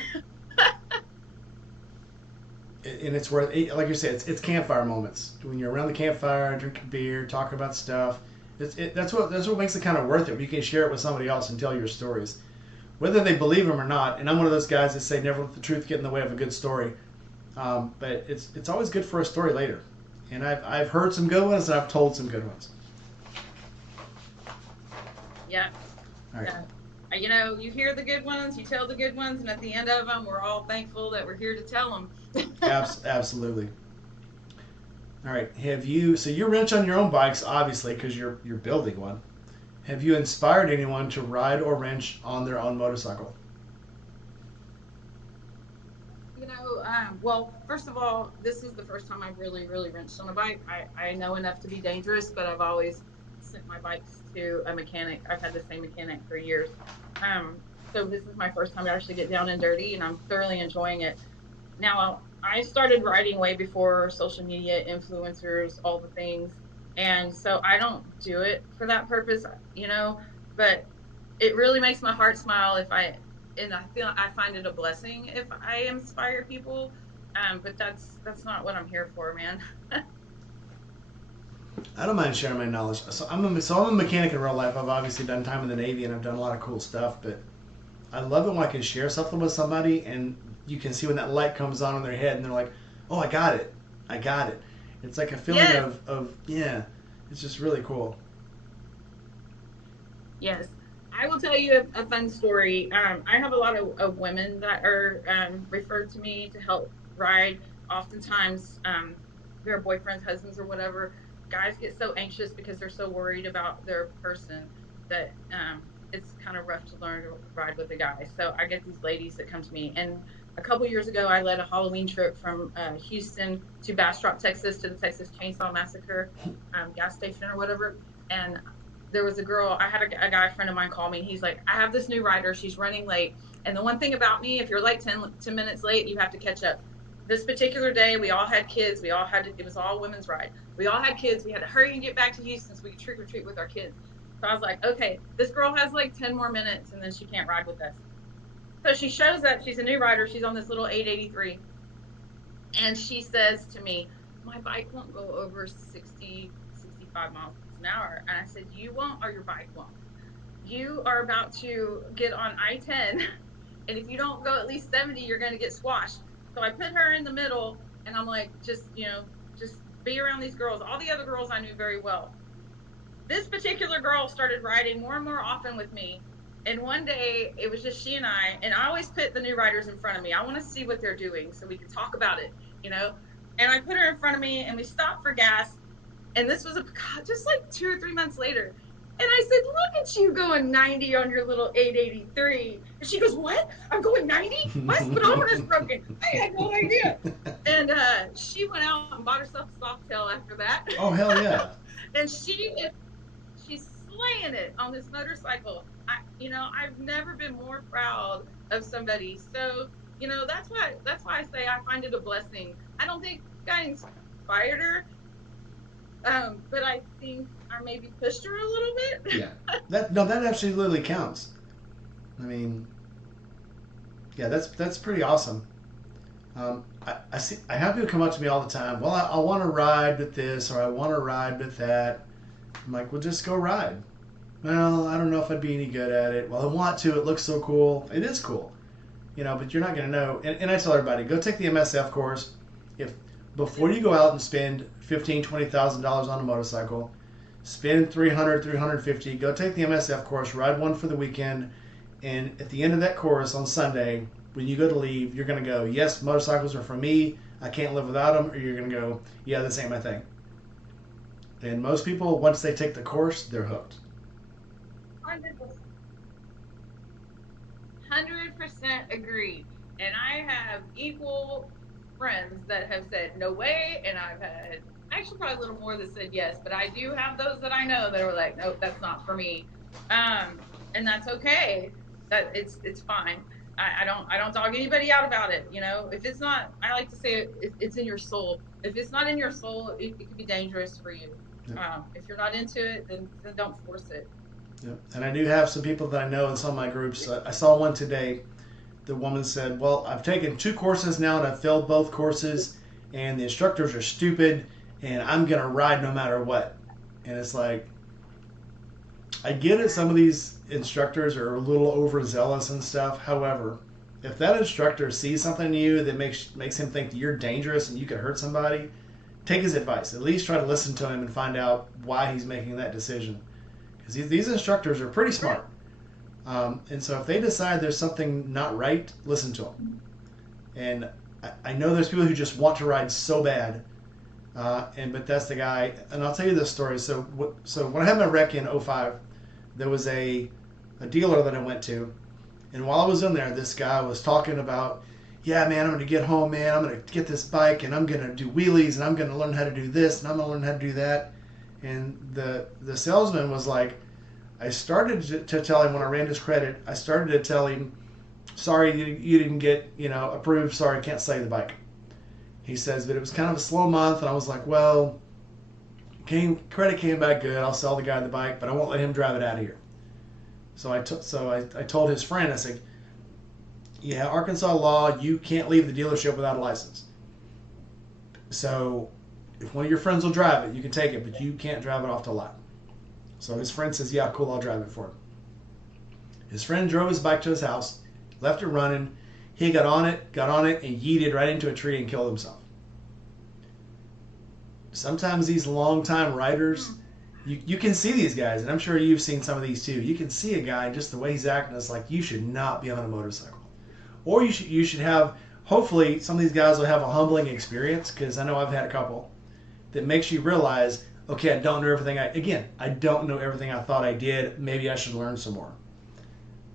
And it's worth, like you said, it's campfire moments. When you're around the campfire, drinking beer, talking about stuff. That's what makes it kind of worth it. You can share it with somebody else and tell your stories, whether they believe them or not. And I'm one of those guys that say never let the truth get in the way of a good story. But it's always good for a story later. And I've heard some good ones, and I've told some good ones. Yeah. All right. Yeah. You hear the good ones, you tell the good ones, and at the end of them, we're all thankful that we're here to tell them. Absolutely. All right. So you wrench on your own bikes, obviously, because you're building one. Have you inspired anyone to ride or wrench on their own motorcycle? Well, first of all, this is the first time I've really, really wrenched on a bike. I know enough to be dangerous, but I've always sent my bikes to a mechanic. I've had the same mechanic for years. Um, so this is my first time to actually get down and dirty, and I'm thoroughly enjoying it. Now, I started riding way before social media, influencers, all the things. And so I don't do it for that purpose, you know, but it really makes my heart smile if and I feel I find it a blessing if I inspire people. But that's not what I'm here for, man. I don't mind sharing my knowledge. So I'm a mechanic in real life. I've obviously done time in the Navy and I've done a lot of cool stuff, but I love it when I can share something with somebody and you can see when that light comes on in their head and they're like, oh, I got it. I got it. It's like a feeling Yes, of yeah, it's just really cool. yes. I will tell you a fun story. I have a lot of women that are referred to me to help ride. Oftentimes, their boyfriends, husbands, or whatever. Guys get so anxious because they're so worried about their person that it's kind of rough to learn to ride with a guy. So I get these ladies that come to me. And a couple years ago, I led a Halloween trip from Houston to Bastrop, Texas, to the Texas Chainsaw Massacre gas station or whatever. And there was a girl. I had a guy friend of mine call me. He's like, I have this new rider. She's running late. And the one thing about me, if you're like 10 minutes late, you have to catch up. This particular day, we all had kids. We all had to, it was all women's ride. We all had kids. We had to hurry and get back to Houston so we could trick or treat with our kids. So I was like, okay, this girl has like 10 more minutes and then she can't ride with us. So she shows up. She's a new rider. She's on this little 883. And she says to me, my bike won't go over 65 miles an hour. And I said, you won't or your bike won't. You are about to get on I-10. And if you don't go at least 70, you're going to get squashed. So I put her in the middle and I'm like, just be around these girls. All the other girls I knew very well. This particular girl started riding more and more often with me. And one day it was just she and I always put the new riders in front of me. I want to see what they're doing so we can talk about it, you know? And I put her in front of me and we stopped for gas. And this was just like 2 or 3 months later. And I said, look at you going 90 on your little 883. And she goes, what? I'm going 90? My speedometer's broken. I had no idea. And she went out and bought herself a soft tail after that. Oh hell yeah! And she's slaying it on this motorcycle. I've never been more proud of somebody. So, that's why I say I find it a blessing. I don't think I inspired her, but I think I maybe pushed her a little bit. Yeah, that absolutely counts. I mean, yeah, that's pretty awesome. I have people come up to me all the time. Well, I want to ride with this or I want to ride with that. I'm like, well, just go ride. Well, I don't know if I'd be any good at it. Well, I want to. It looks so cool. It is cool, but you're not going to know. And I tell everybody, go take the MSF course. If before you go out and spend $15,000-$20,000 on a motorcycle, spend $300-$350. Go take the MSF course. Ride one for the weekend, and at the end of that course on Sunday, when you go to leave, you're going to go, yes, motorcycles are for me. I can't live without them. Or you're going to go, yeah, this ain't my thing. And most people, once they take the course, they're hooked. 100% agree. And I have equal friends that have said no way, and I've had actually probably a little more that said yes, but I do have those that I know that are like, nope, that's not for me. And that's okay. That it's fine. I don't dog anybody out about it. If it's not, I like to say it's in your soul. If it's not in your soul, it could be dangerous for you. Yeah. If you're not into it, then don't force it. Yep. And I do have some people that I know in some of my groups. I saw one today. The woman said, well, I've taken 2 courses now and I've failed both courses and the instructors are stupid and I'm going to ride no matter what. And it's like, I get it. Some of these instructors are a little overzealous and stuff. However, if that instructor sees something in you that makes him think that you're dangerous and you could hurt somebody, take his advice. At least try to listen to him and find out why he's making that decision. Because these instructors are pretty smart. And so if they decide there's something not right, listen to them. And I know there's people who just want to ride so bad. But that's the guy. And I'll tell you this story. So when I had my wreck in '05, there was a dealer that I went to. And while I was in there, this guy was talking about, yeah, man, I'm going to get home, man. I'm going to get this bike and I'm going to do wheelies and I'm going to learn how to do this and I'm going to learn how to do that. And the salesman was like, I started to tell him when I ran his credit, I started to tell him, sorry, you didn't get, approved. Sorry, I can't sell you the bike. He says, but it was kind of a slow month. And I was like, well, credit came back good. I'll sell the guy the bike, but I won't let him drive it out of here. So I told his friend, I said, yeah, Arkansas law, you can't leave the dealership without a license. So if one of your friends will drive it, you can take it, but you can't drive it off the lot. So his friend says, yeah, cool, I'll drive it for him. His friend drove his bike to his house, left it running. He got on it, and yeeted right into a tree and killed himself. Sometimes these long-time riders, you can see these guys, and I'm sure you've seen some of these too. You can see a guy, just the way he's acting, it's like you should not be on a motorcycle. Or you should have, hopefully some of these guys will have a humbling experience, because I know I've had a couple, that makes you realize, okay, I don't know everything. I don't know everything I thought I did. Maybe I should learn some more.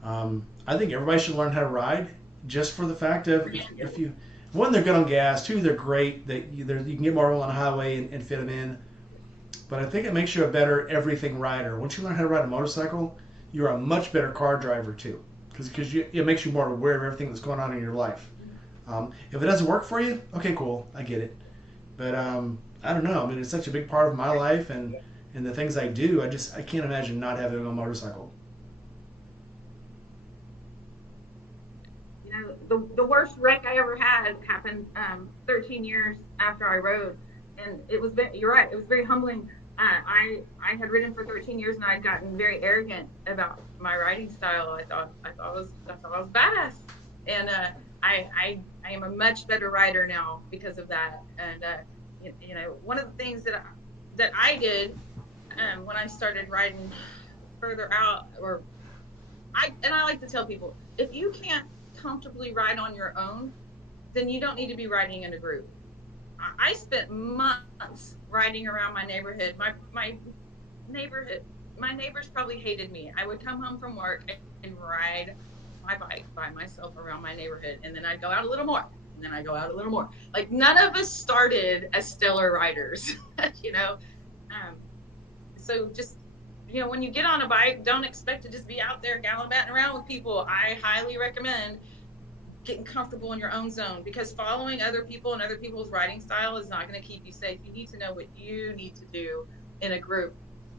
I think everybody should learn how to ride, just for the fact of, if you, one, they're good on gas, two, they're great, you can get more on a highway and fit them in. But I think it makes you a better everything rider. Once you learn how to ride a motorcycle, you're a much better car driver too, because it makes you more aware of everything that's going on in your life. If it doesn't work for you, okay, cool, I get it. But I don't know. I mean, it's such a big part of my life and the things I do. I can't imagine not having a motorcycle. The worst wreck I ever had happened 13 years after I rode, and you're right, it was very humbling. I had ridden for 13 years and I'd gotten very arrogant about my riding style. I thought I was badass, and I am a much better rider now because of that. And one of the things that I did when I started riding further out, I like to tell people, if you can't comfortably ride on your own, then you don't need to be riding in a group. I spent months riding around my neighborhood. My neighbors probably hated me. I would come home from work and ride my bike by myself around my neighborhood, and then I'd go out a little more, and then I'd go out a little more. Like, none of us started as stellar riders, you know. So just, when you get on a bike, don't expect to just be out there gallivanting around with people. I highly recommend getting comfortable in your own zone, because following other people and other people's riding style is not going to keep you safe. You need to know what you need to do in a group,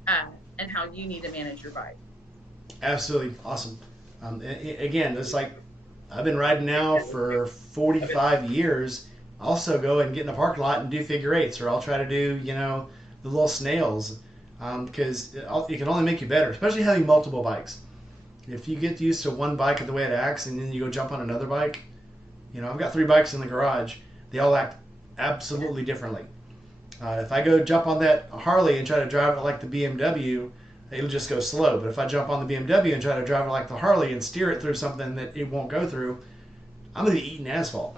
and how you need to manage your bike. Absolutely awesome. Again, it's like I've been riding now for 45 years. I'll also go and get in a parking lot and do figure eights, or I'll try to do, the little snails, because it can only make you better, especially having multiple bikes. If you get used to one bike and the way it acts, and then you go jump on another bike, I've got 3 bikes in the garage. They all act absolutely differently. If I go jump on that Harley and try to drive it like the BMW, it'll just go slow. But if I jump on the BMW and try to drive it like the Harley and steer it through something that it won't go through, I'm going to be eating asphalt.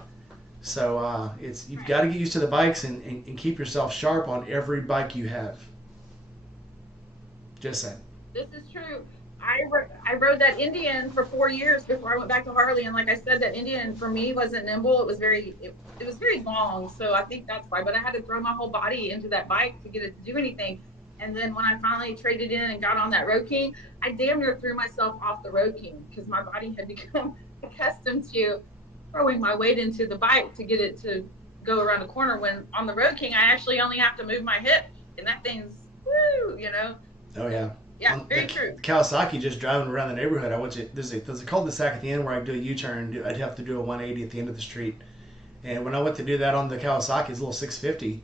So you've got to get used to the bikes and keep yourself sharp on every bike you have. Just saying. This is true. I rode that Indian for 4 years before I went back to Harley, and like I said, that Indian for me wasn't nimble. It was very long, so I think that's why. But I had to throw my whole body into that bike to get it to do anything. And then when I finally traded in and got on that Road King, I damn near threw myself off the Road King, because my body had become accustomed to throwing my weight into the bike to get it to go around the corner. When on the Road King, I actually only have to move my hip, and that thing's woo, Oh yeah. Yeah, very true. Kawasaki, just driving around the neighborhood, I went to, there's a cul-de-sac at the end where I do a U-turn. I'd have to do a 180 at the end of the street. And when I went to do that on the Kawasaki, it's a little 650.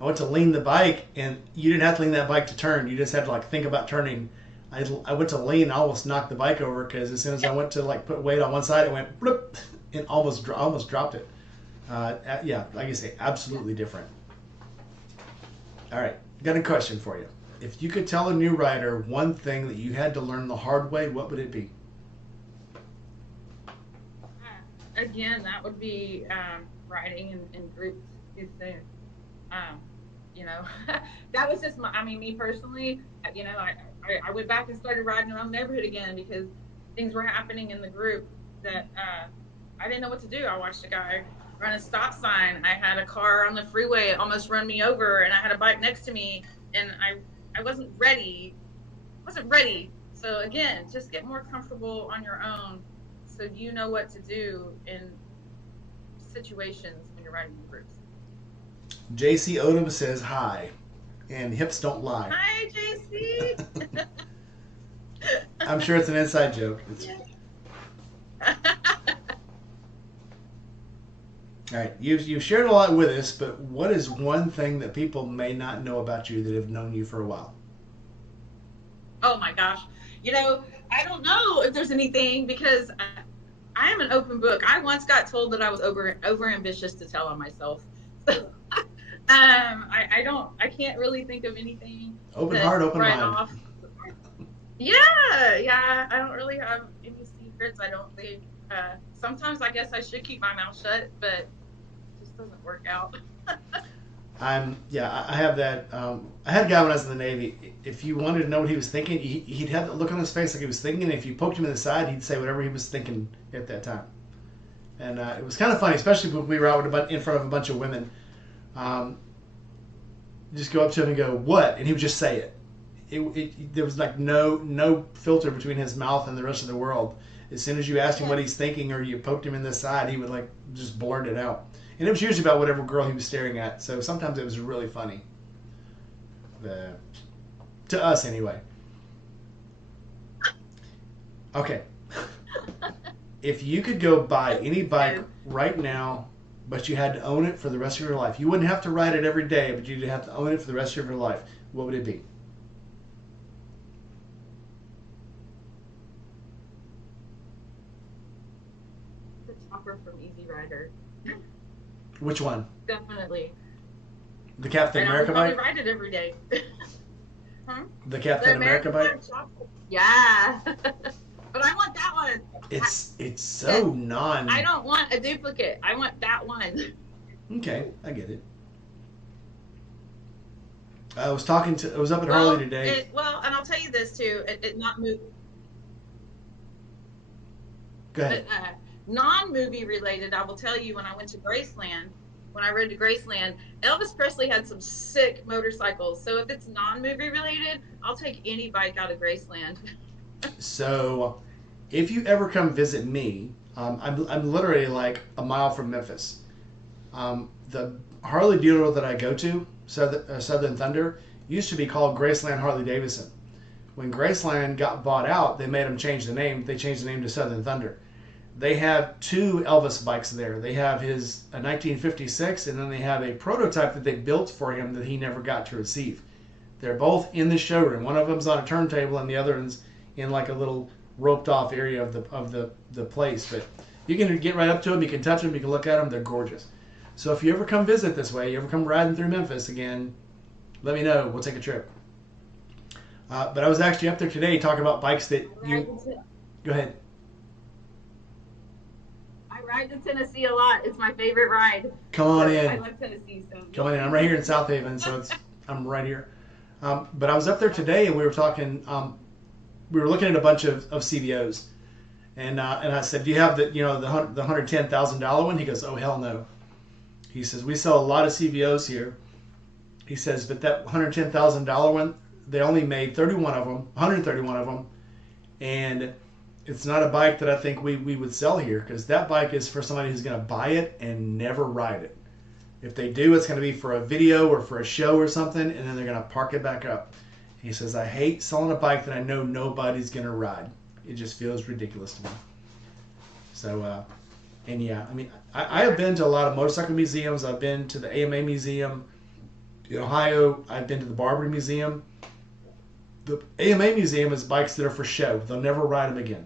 I went to lean the bike, and you didn't have to lean that bike to turn. You just had to think about turning. I went to lean, and I almost knocked the bike over, because as soon as I went to put weight on one side, it went bloop, and almost dropped it. Yeah, like I say, absolutely different. All right, got a question for you. If you could tell a new rider one thing that you had to learn the hard way, what would it be? Again, that would be riding in groups too soon. That was just me personally. I went back and started riding around the neighborhood again, because things were happening in the group that I didn't know what to do. I watched a guy run a stop sign. I had a car on the freeway almost run me over, and I had a bike next to me, and I wasn't ready. Wasn't ready. So again, just get more comfortable on your own, so you know what to do in situations when you're riding in groups. JC Odom says hi, and hips don't lie. Hi, JC. I'm sure it's an inside joke. All right, you've shared a lot with us, but what is one thing that people may not know about you that have known you for a while? Oh my gosh. I don't know if there's anything because I am an open book. I once got told that I was over ambitious to tell on myself. So I can't really think of anything. Open heart, open mind. Off. Yeah. I don't really have any secrets. I don't think. Sometimes I guess I should keep my mouth shut, but it just doesn't work out. I have that. I had a guy when I was in the Navy. If you wanted to know what he was thinking, he'd have that look on his face like he was thinking. And if you poked him in the side, he'd say whatever he was thinking at that time. And it was kind of funny, especially when we were out in front of a bunch of women. Just go up to him and go, "What?" And he would just say it. There was like no filter between his mouth and the rest of the world. As soon as you asked him what he's thinking or you poked him in the side, he would like just blurt it out. And it was usually about whatever girl he was staring at. So sometimes it was really funny. To us, anyway. Okay. If you could go buy any bike right now, but you had to own it for the rest of your life, you wouldn't have to ride it every day, but you'd have to own it for the rest of your life, what would it be? The chopper from Easy Rider. Which one? Definitely. The Captain America bike? I would probably ride it every day. The Captain America bike? Yeah. But I want that one. It's so non. I don't want a duplicate. I want that one. Okay, I get it. I was up at Harley today. And I'll tell you this too. It not move. Go ahead. Non-movie related, I will tell you when I went to Graceland, when I rode to Graceland, Elvis Presley had some sick motorcycles. So if it's non-movie related, I'll take any bike out of Graceland. So if you ever come visit me, I'm literally like a mile from Memphis. The Harley dealer that I go to, Southern Thunder, used to be called Graceland Harley Davidson. When Graceland got bought out, they made them change the name. They changed the name to Southern Thunder. They have two Elvis bikes there. They have a 1956, and then they have a prototype that they built for him that he never got to receive. They're both in the showroom. One of them's on a turntable, and the other one's in like a little roped off area of the place. But you can get right up to them. You can touch them. You can look at them. They're gorgeous. So if you ever come visit this way, you ever come riding through Memphis again, let me know. We'll take a trip. But I was actually up there today talking about bikes that you. Go ahead. I ride to Tennessee a lot. It's my favorite ride. Come on in. I love Tennessee. So come on in. I'm right here in South Haven, so I'm right here. But I was up there today, and we were talking. We were looking at a bunch of CVOs, and I said, "Do you have the $110,000 one?" He goes, "Oh hell no." He says, "We sell a lot of CVOs here." He says, "But that $110,000 one, they only made 131 of them, and it's not a bike that I think we would sell here, because that bike is for somebody who's going to buy it and never ride it. If they do, it's going to be for a video or for a show or something, and then they're going to park it back up." He says, "I hate selling a bike that I know nobody's going to ride. It just feels ridiculous to me." So, and yeah, I mean, I have been to a lot of motorcycle museums. I've been to the AMA Museum in Ohio. I've been to the Barbary Museum. The AMA Museum is bikes that are for show. They'll never ride them again.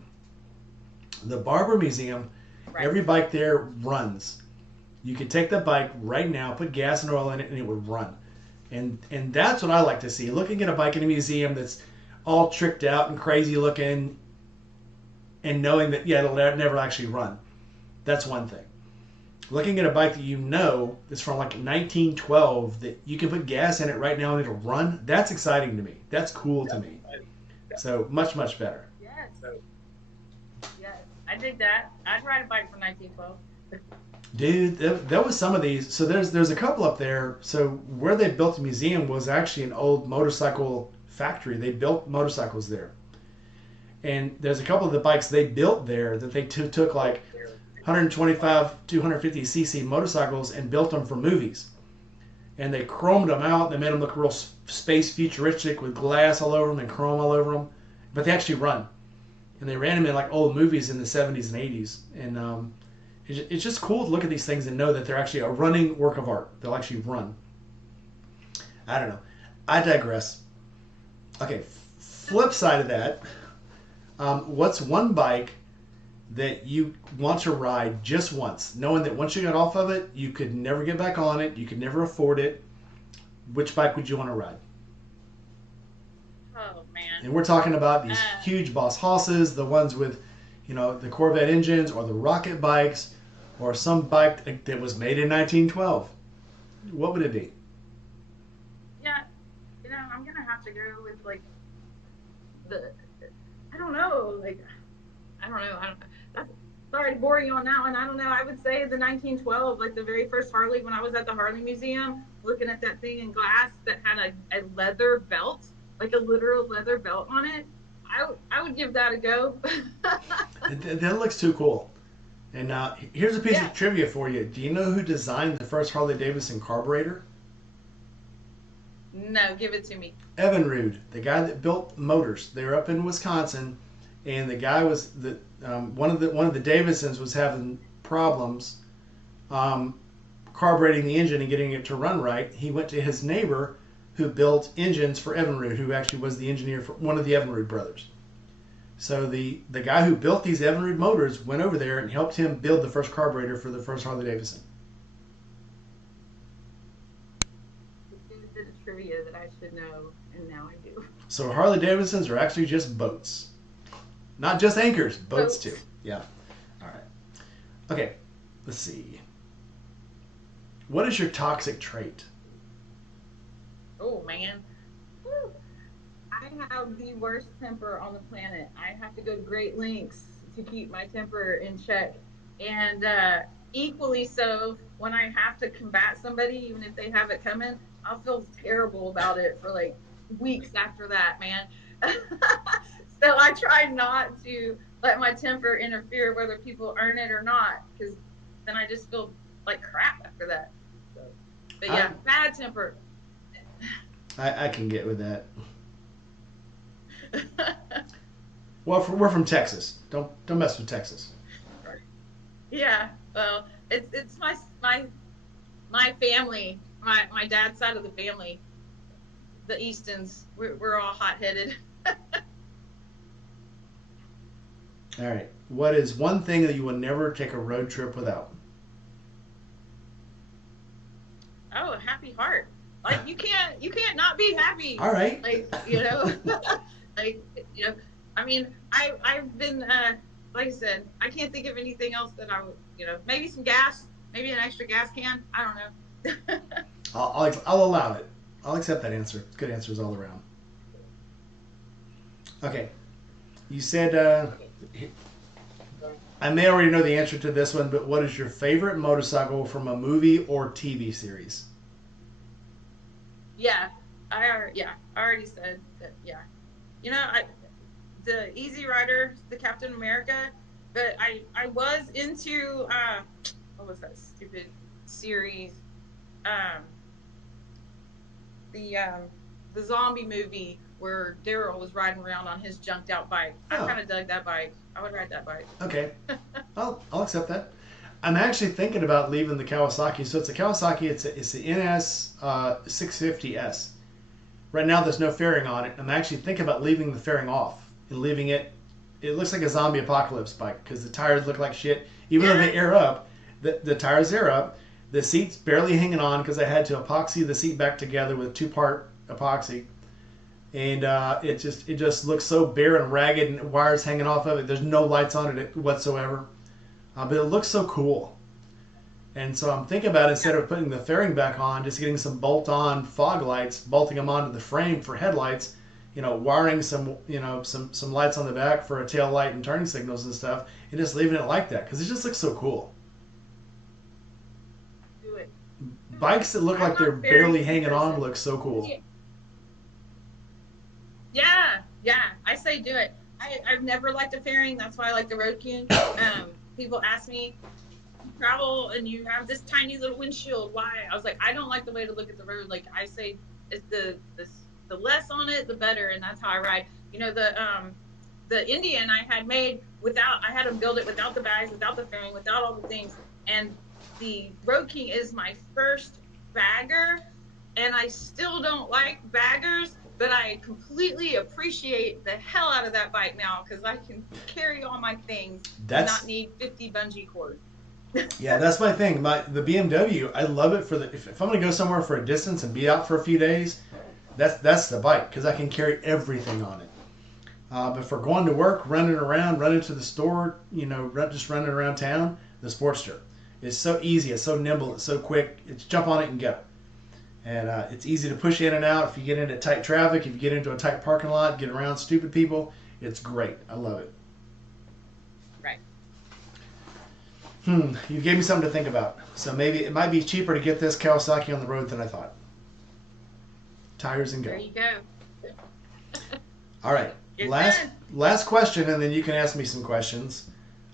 The Barber Museum, every bike there runs. You could take the bike right now, put gas and oil in it, and it would run. And that's what I like to see. Looking at a bike in a museum that's all tricked out and crazy looking, and knowing that, yeah, it'll never actually run. That's one thing. Looking at a bike that you know that's from like 1912, that you can put gas in it right now and it'll run, that's exciting to me. That's cool to me. So much, much better. Yes. I dig that. I'd ride a bike from 1912. Dude, there was some of these. So there's a couple up there. So where they built the museum was actually an old motorcycle factory. They built motorcycles there. And there's a couple of the bikes they built there that they took like 125, 250cc motorcycles and built them for movies. And they chromed them out. They made them look real space futuristic with glass all over them and chrome all over them. But they actually run. And they ran them in like old movies in the 70s and 80s. And it's just cool to look at these things and know that they're actually a running work of art. They'll actually run. I don't know. I digress. Okay, flip side of that. What's one bike that you want to ride just once, knowing that once you got off of it, you could never get back on it, you could never afford it? Which bike would you want to ride? Oh man! And we're talking about these huge Boss Hosses, the ones with, the Corvette engines, or the rocket bikes, or some bike that was made in 1912. What would it be? Yeah, I'm gonna have to go with like I don't know, That's, sorry to bore you on that one. I don't know. I would say the 1912, like the very first Harley, when I was at the Harley Museum, looking at that thing in glass that had a leather belt, like a literal leather belt on it. I would give that a go. That looks too cool. And here's a piece of trivia for you. Do you know who designed the first Harley Davidson carburetor? No, give it to me. Evinrude, the guy that built motors. They're up in Wisconsin, and the guy was one of the Davidsons was having problems carbureting the engine and getting it to run right. He went to his neighbor who built engines for Evinrude, who actually was the engineer for one of the Evinrude brothers. So the guy who built these Evinrude motors went over there and helped him build the first carburetor for the first Harley Davidson. Trivia that I should know, and now I do. So Harley Davidsons are actually just boats. Not just anchors, boats too. Yeah. All right. Okay, let's see. What is your toxic trait? Oh, man. Woo. I have the worst temper on the planet. I have to go to great lengths to keep my temper in check. And equally so, when I have to combat somebody, even if they have it coming, I'll feel terrible about it for like weeks after that, man. So I try not to let my temper interfere whether people earn it or not, because then I just feel like crap after that. So, but yeah, bad temper. I can get with that. Well, we're from Texas. Don't mess with Texas. Yeah, well, it's my family. My dad's side of the family, the Eastons, we're all hot-headed. All right. What is one thing that you will never take a road trip without? Oh, a happy heart. Like you can't not be happy. All right. Like I mean, I've been like I said, I can't think of anything else that I would, maybe some gas, maybe an extra gas can. I don't know. I'll allow it. I'll accept that answer. Good answers all around. Okay. You said, I may already know the answer to this one, but what is your favorite motorcycle from a movie or TV series? Yeah, I already said that. Yeah, the Easy Rider, the Captain America, but I was into what was that stupid series? The zombie movie where Daryl was riding around on his junked out bike. I kind of dug that bike. I would ride that bike. Okay, I'll accept that. I'm actually thinking about leaving the Kawasaki. So it's a Kawasaki. It's the NS 650S. Right now, there's no fairing on it. I'm actually thinking about leaving the fairing off and leaving it. It looks like a zombie apocalypse bike because the tires look like shit. Even though they air up, the tires air up. The seat's barely hanging on because I had to epoxy the seat back together with 2-part epoxy. And it just looks so bare and ragged and wires hanging off of it. There's no lights on it whatsoever. But it looks so cool. And so I'm thinking about, instead of putting the fairing back on, just getting some bolt-on fog lights, bolting them onto the frame for headlights, wiring some lights on the back for a tail light and turning signals and stuff, and just leaving it like that because it just looks so cool. Do it. Bikes that look I'm like they're not very barely hanging on person. look so cool. Yeah, I say do it. I've never liked a fairing. That's why I like the Road King. People ask me, you travel and you have this tiny little windshield. Why? I was like, I don't like the way to look at the road. Like I say, it's the less on it, the better, and that's how I ride. The Indian I had made without. I had them build it without the bags, without the fairing, without all the things. And the Road King is my first bagger, and I still don't like baggers. But I completely appreciate the hell out of that bike now because I can carry all my things and not need 50 bungee cords. Yeah, that's my thing. The BMW, I love it for if I'm going to go somewhere for a distance and be out for a few days, that's the bike because I can carry everything on it. But for going to work, running around, running to the store, just running around town, the Sportster is so easy, it's so nimble, it's so quick. It's jump on it and go. And it's easy to push in and out if you get into tight traffic, if you get into a tight parking lot, get around stupid people. It's great. I love it. Right. You gave me something to think about. So maybe it might be cheaper to get this Kawasaki on the road than I thought. Tires and go. There you go. All right. Last question, and then you can ask me some questions.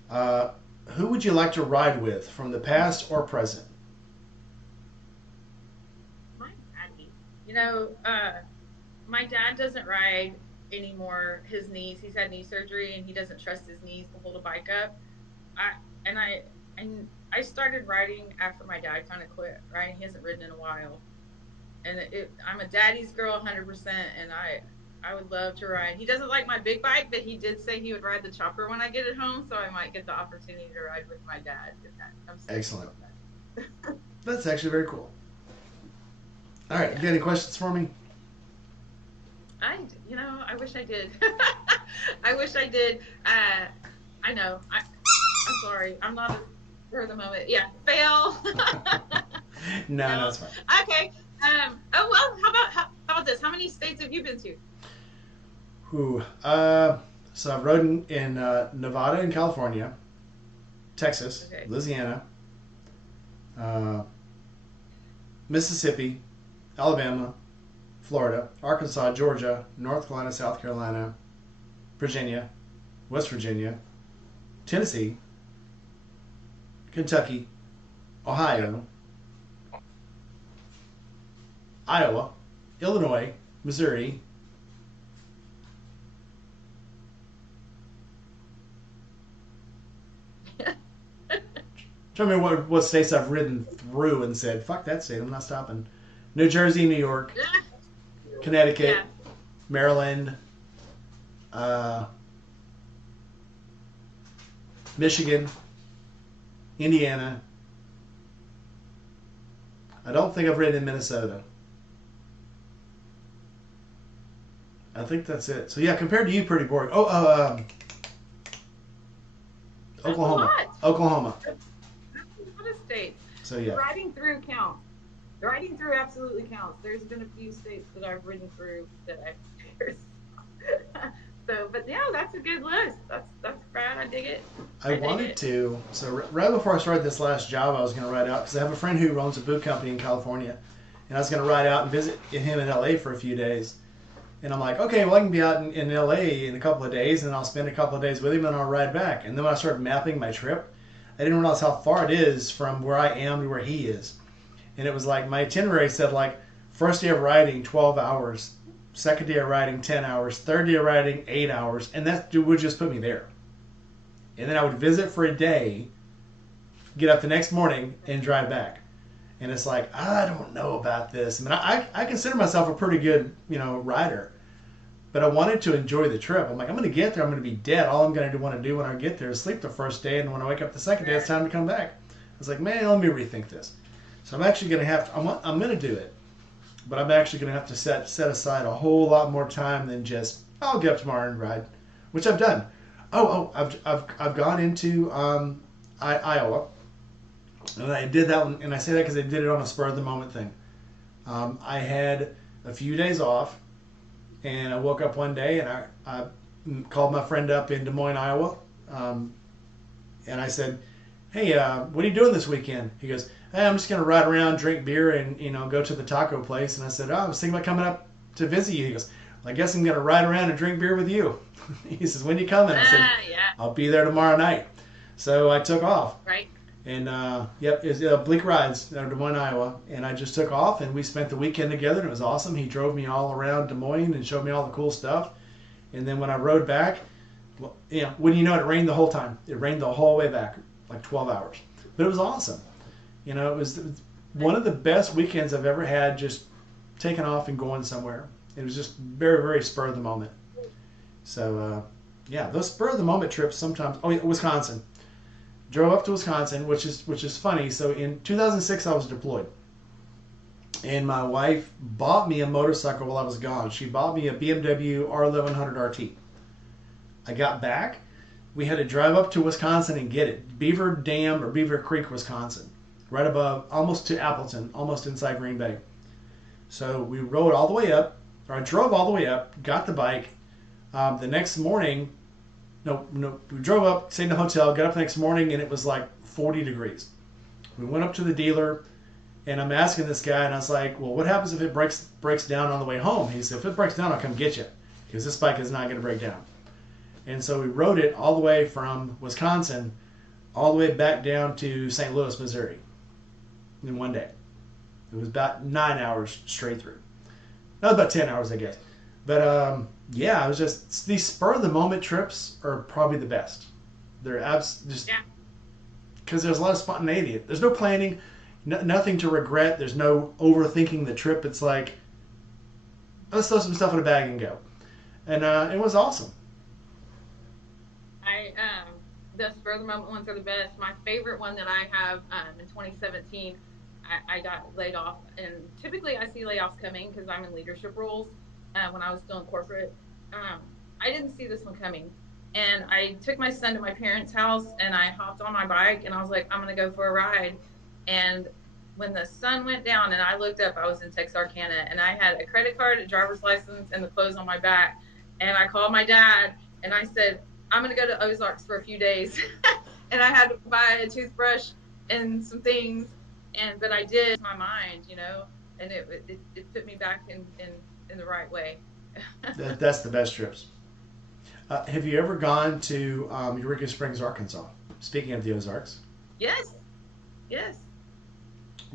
Who would you like to ride with from the past or present? My dad doesn't ride anymore. His knees, he's had knee surgery and he doesn't trust his knees to hold a bike up. I started riding after my dad kind of quit riding. He hasn't ridden in a while. And I'm a daddy's girl 100%, and I would love to ride. He doesn't like my big bike, but he did say he would ride the chopper when I get it home, so I might get the opportunity to ride with my dad. Excellent. That's actually very cool. All right, you got any questions for me? I wish I did. I wish I did. I know. I'm sorry. I'm not for the moment. Yeah, fail. No, it's fine. Okay. How about this? How many states have you been to? So I've rode in Nevada and California, Texas, Okay. Louisiana, Mississippi, Alabama, Florida, Arkansas, Georgia, North Carolina, South Carolina, Virginia, West Virginia, Tennessee, Kentucky, Ohio, Iowa, Illinois, Missouri, tell me what states I've ridden through and said, fuck that state, I'm not stopping. New Jersey, New York, Connecticut, Maryland, Michigan, Indiana. I don't think I've ridden in Minnesota. I think that's it. So yeah, compared to you, pretty boring. Oklahoma. Oklahoma. What a state. So yeah. Riding through counts. Riding through absolutely counts. There's been a few states that I've ridden through that but yeah, that's a good list. That's great. I dig it. I wanted to. So right before I started this last job, I was going to ride out because I have a friend who owns a boot company in California, and I was going to ride out and visit him in LA for a few days. And I'm like, okay, well, I can be out in LA in a couple of days, and I'll spend a couple of days with him, and I'll ride back. And then when I started mapping my trip, I didn't realize how far it is from where I am to where he is. And it was like my itinerary said, like, first day of riding, 12 hours. Second day of riding, 10 hours. Third day of riding, 8 hours. And that would just put me there. And then I would visit for a day, get up the next morning, and drive back. And it's like, I don't know about this. I mean, I consider myself a pretty good, rider. But I wanted to enjoy the trip. I'm like, I'm going to get there. I'm going to be dead. All I'm going to want to do when I get there is sleep the first day. And when I wake up the second day, it's time to come back. I was like, man, let me rethink this. So I'm actually going to have to, I'm going to do it. But I'm actually going to have to set aside a whole lot more time than just, I'll get up tomorrow and ride, which I've done. I've gone into Iowa. And I did that one, and I say that because I did it on a spur of the moment thing. I had a few days off, And I woke up one day and I called my friend up in Des Moines, Iowa, um, and I said, "Hey, what are you doing this weekend?" He goes, "Hey, I'm just gonna ride around, drink beer, and go to the taco place." And I said, "Oh, I was thinking about coming up to visit you." He goes, "Well, I guess I'm gonna ride around and drink beer with you." He says, "When you coming?" I said, Yeah. "I'll be there tomorrow night." So I took off. Right. And yep, it's Bleak Rides, Des Moines, Iowa. And I just took off, and we spent the weekend together, and it was awesome. He drove me all around Des Moines and showed me all the cool stuff. And then when I rode back, well, when you know it rained the whole time. It rained the whole way back, like 12 hours. But it was awesome. It was one of the best weekends I've ever had, just taking off and going somewhere. It was just very, very spur of the moment. So, yeah, those spur of the moment trips sometimes. Oh, yeah, Wisconsin. Drove up to Wisconsin, which is funny. So in 2006, I was deployed, and my wife bought me a motorcycle while I was gone. She bought me a BMW R1100 RT. I got back. We had to drive up to Wisconsin and get it. Beaver Dam or Beaver Creek, Wisconsin, right above, almost to Appleton, almost inside Green Bay. So we rode all the way up, or I drove all the way up, got the bike. The next morning, no, we drove up, stayed in the hotel, got up the next morning, and it was like 40 degrees. We went up to the dealer, and I'm asking this guy, and I was like, "Well, what happens if it breaks down on the way home?" He said, "If it breaks down, I'll come get you, because this bike is not going to break down." And so we rode it all the way from Wisconsin, all the way back down to St. Louis, Missouri, in one day. It was about 9 hours straight through. That was about 10 hours, I guess. But yeah, it was just these spur of the moment trips are probably the best. They're just because there's a lot of spontaneity. There's no planning, nothing to regret. There's no overthinking the trip. It's like, let's throw some stuff in a bag and go. And it was awesome. I The spur of the moment ones are the best. My favorite one that I have in 2017, I got laid off, and typically I see layoffs coming because I'm in leadership roles. When I was still in corporate, um, I didn't see this one coming, and I took my son to my parents' house, and I hopped on my bike, and I was like, I'm gonna go for a ride, and when the sun went down and I looked up, I was in Texarkana, and I had a credit card, a driver's license, and the clothes on my back, and I called my dad, and I said, I'm gonna go to Ozarks for a few days, and I had to buy a toothbrush and some things, but I did my mind, and it put me back in the right way. That's the best trips. Have you ever gone to Eureka Springs, Arkansas? Speaking of the Ozarks, Yes, yes,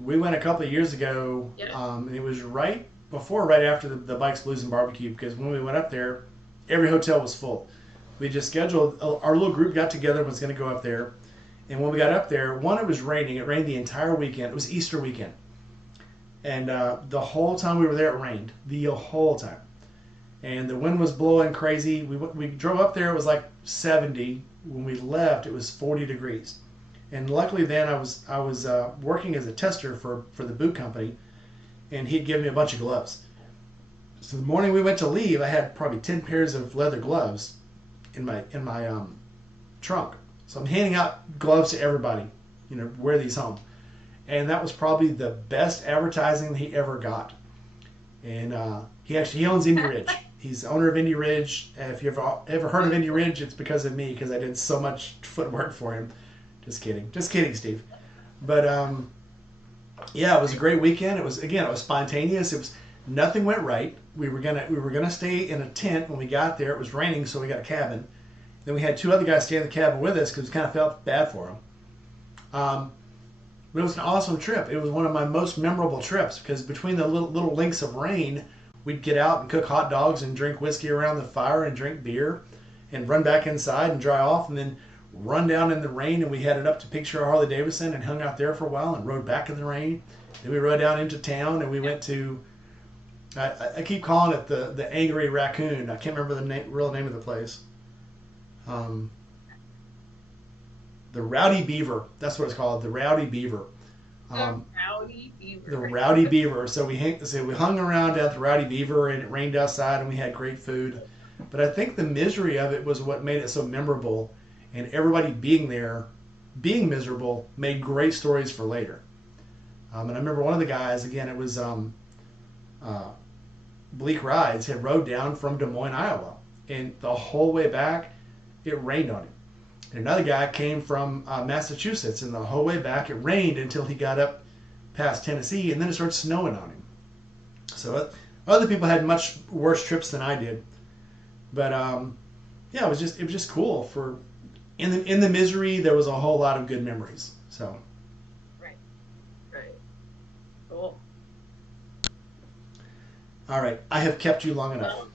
we went a couple of years ago, yes. and it was right after the Bikes, Blues, and Barbecue, because when we went up there, every hotel was full. We just scheduled, our little group got together, was going to go up there, and when we got up there, it was raining. It rained the entire weekend. It was Easter weekend. And the whole time we were there, it rained. The whole time. And the wind was blowing crazy. We drove up there, it was like 70. When we left, it was 40 degrees. And luckily then I was working as a tester for the boot company, and he'd given me a bunch of gloves. So the morning we went to leave, I had probably 10 pairs of leather gloves in my trunk. So I'm handing out gloves to everybody, wear these home. And that was probably the best advertising he ever got. And he owns Indy Ridge. He's the owner of Indy Ridge. If you've ever heard of Indy Ridge, it's because of me, because I did so much footwork for him. Just kidding, Steve. But yeah, it was a great weekend. It was spontaneous. It was nothing went right. We were gonna stay in a tent when we got there. It was raining, so we got a cabin. Then we had two other guys stay in the cabin with us because we kind of felt bad for them. But it was an awesome trip. It was one of my most memorable trips because between the little links of rain, we'd get out and cook hot dogs and drink whiskey around the fire and drink beer and run back inside and dry off and then run down in the rain, and we headed up to Picture Harley Davidson and hung out there for a while and rode back in the rain. Then we rode down into town and we went to, I keep calling it the Angry Raccoon. I can't remember the real name of the place. The Rowdy Beaver. That's what it's called. The Rowdy Beaver. The Rowdy Beaver. The Rowdy Beaver. So we hung around at the Rowdy Beaver, and it rained outside, and we had great food. But I think the misery of it was what made it so memorable, and everybody being there, being miserable, made great stories for later. And I remember one of the guys. Again, it was bleak rides had rode down from Des Moines, Iowa, and the whole way back, it rained on him. And another guy came from Massachusetts, and the whole way back, it rained until he got up past Tennessee, and then it started snowing on him. So other people had much worse trips than I did, but yeah, it was just cool. For in the misery, there was a whole lot of good memories. So. Right. Right. Cool. All right, I have kept you long enough.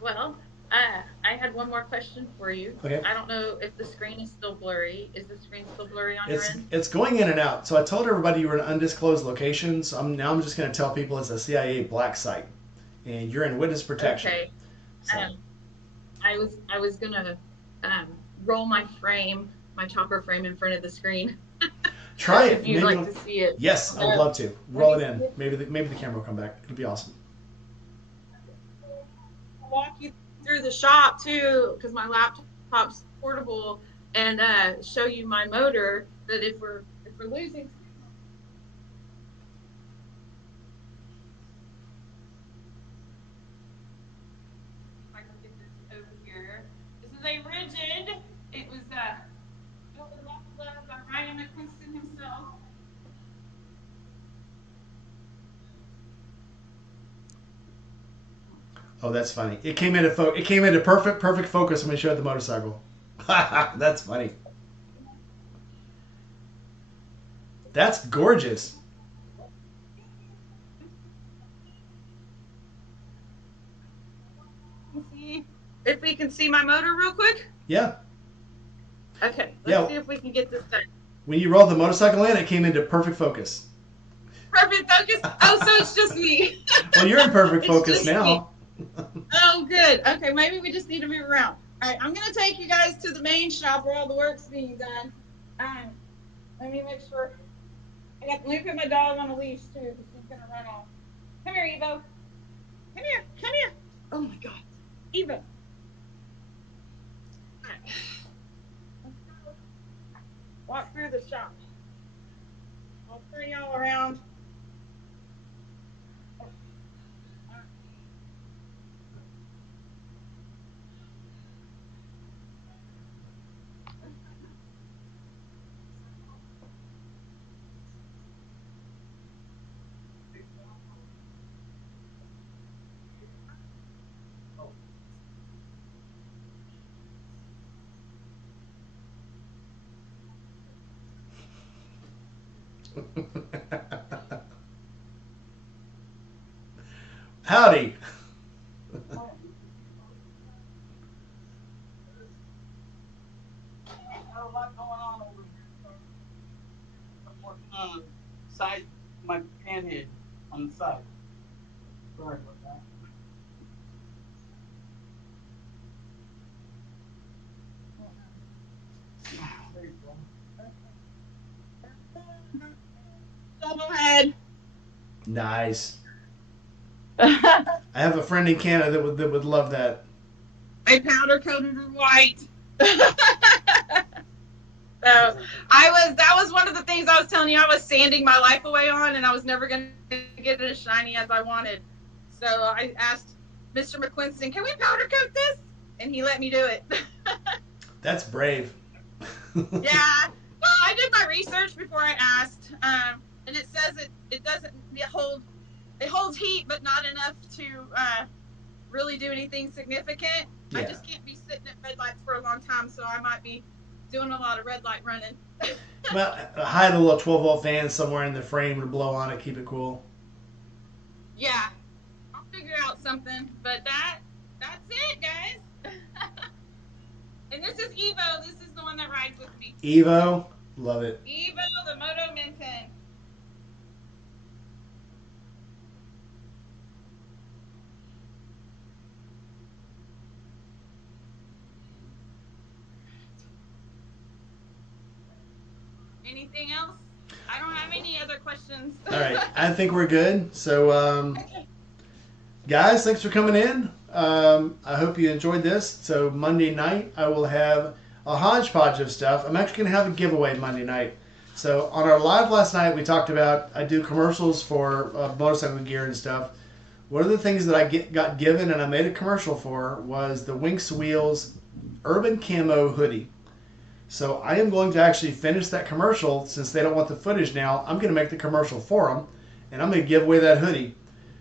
Well, I had one more question for you. Okay. I don't know if the screen is still blurry. Is the screen still blurry on your end? It's going in and out. So I told everybody you were in an undisclosed location. So I'm just going to tell people it's a CIA black site, and you're in witness protection. Okay. So. I was gonna roll my chopper frame in front of the screen. Try it. If you'd like to see it. Yes, I would love to. Roll it in. Maybe the camera will come back. It'll be awesome. I'll walk you through the shop too, because my laptop's portable, and show you my motor. That if we're losing. If I can get this over here. This is a rigid. It was built with lots of love by Ryan McQuiston himself. Oh, that's funny. It came into perfect focus when we showed the motorcycle. That's funny. That's gorgeous. See if we can see my motor real quick. Yeah. Okay. Let's see if we can get this done. When you rolled the motorcycle in, it came into perfect focus. Perfect focus. Oh, so it's just me. Well, you're in perfect focus now. Oh, good. Okay, maybe we just need to move around. All right, I'm going to take you guys to the main shop where all the work's being done. Let me make sure. Let me put my dog on a leash, too, because he's going to run off. Come here, Evo. Come here. Come here. Oh, my God. Evo. All right. Let's go. Walk through the shop. I'll turn y'all around. Howdy. A lot going on over here. I'm working on side my panhead on the side. Sorry about that. There you go. Go ahead. Nice. I have a friend in Canada that would love that. I powder coated her white. So that was one of the things I was telling you I was sanding my life away on, and I was never going to get it as shiny as I wanted. So I asked Mr. McQuiston, can we powder coat this? And he let me do it. That's brave. Yeah. Well, I did my research before I asked, and it says it doesn't it holds heat, but not enough to really do anything significant. Yeah. I just can't be sitting at red lights for a long time, so I might be doing a lot of red light running. Well, hide a little 12-volt fan somewhere in the frame to blow on it, keep it cool. Yeah, I'll figure out something. But that's it, guys. And this is Evo. This is the one that rides with me. Evo, love it. Evo, the Moto Minton. Anything else? I don't have any other questions. All right, I think we're good. So, guys, thanks for coming in. I hope you enjoyed this. So Monday night, I will have a hodgepodge of stuff. I'm actually going to have a giveaway Monday night. So on our live last night, we talked about I do commercials for motorcycle gear and stuff. one of the things that I got given and I made a commercial for was the Winx Wheels Urban Camo hoodie. So I am going to actually finish that commercial. Since they don't want the footage now, I'm going to make the commercial for them, and I'm going to give away that hoodie.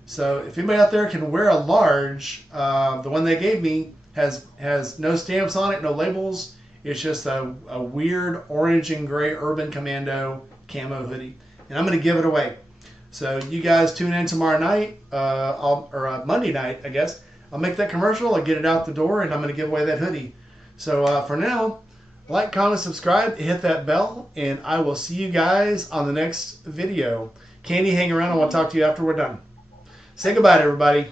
So if anybody out there can wear a large, the one they gave me has no stamps on it, no labels. It's just a weird orange and gray Urban Commando camo hoodie, and I'm going to give it away. So you guys tune in tomorrow night, or Monday night, I guess. I'll make that commercial, I'll get it out the door, and I'm going to give away that hoodie. So for now, like, comment, subscribe, hit that bell, and I will see you guys on the next video. Candie, hang around. I want to talk to you after we're done. Say goodbye to everybody.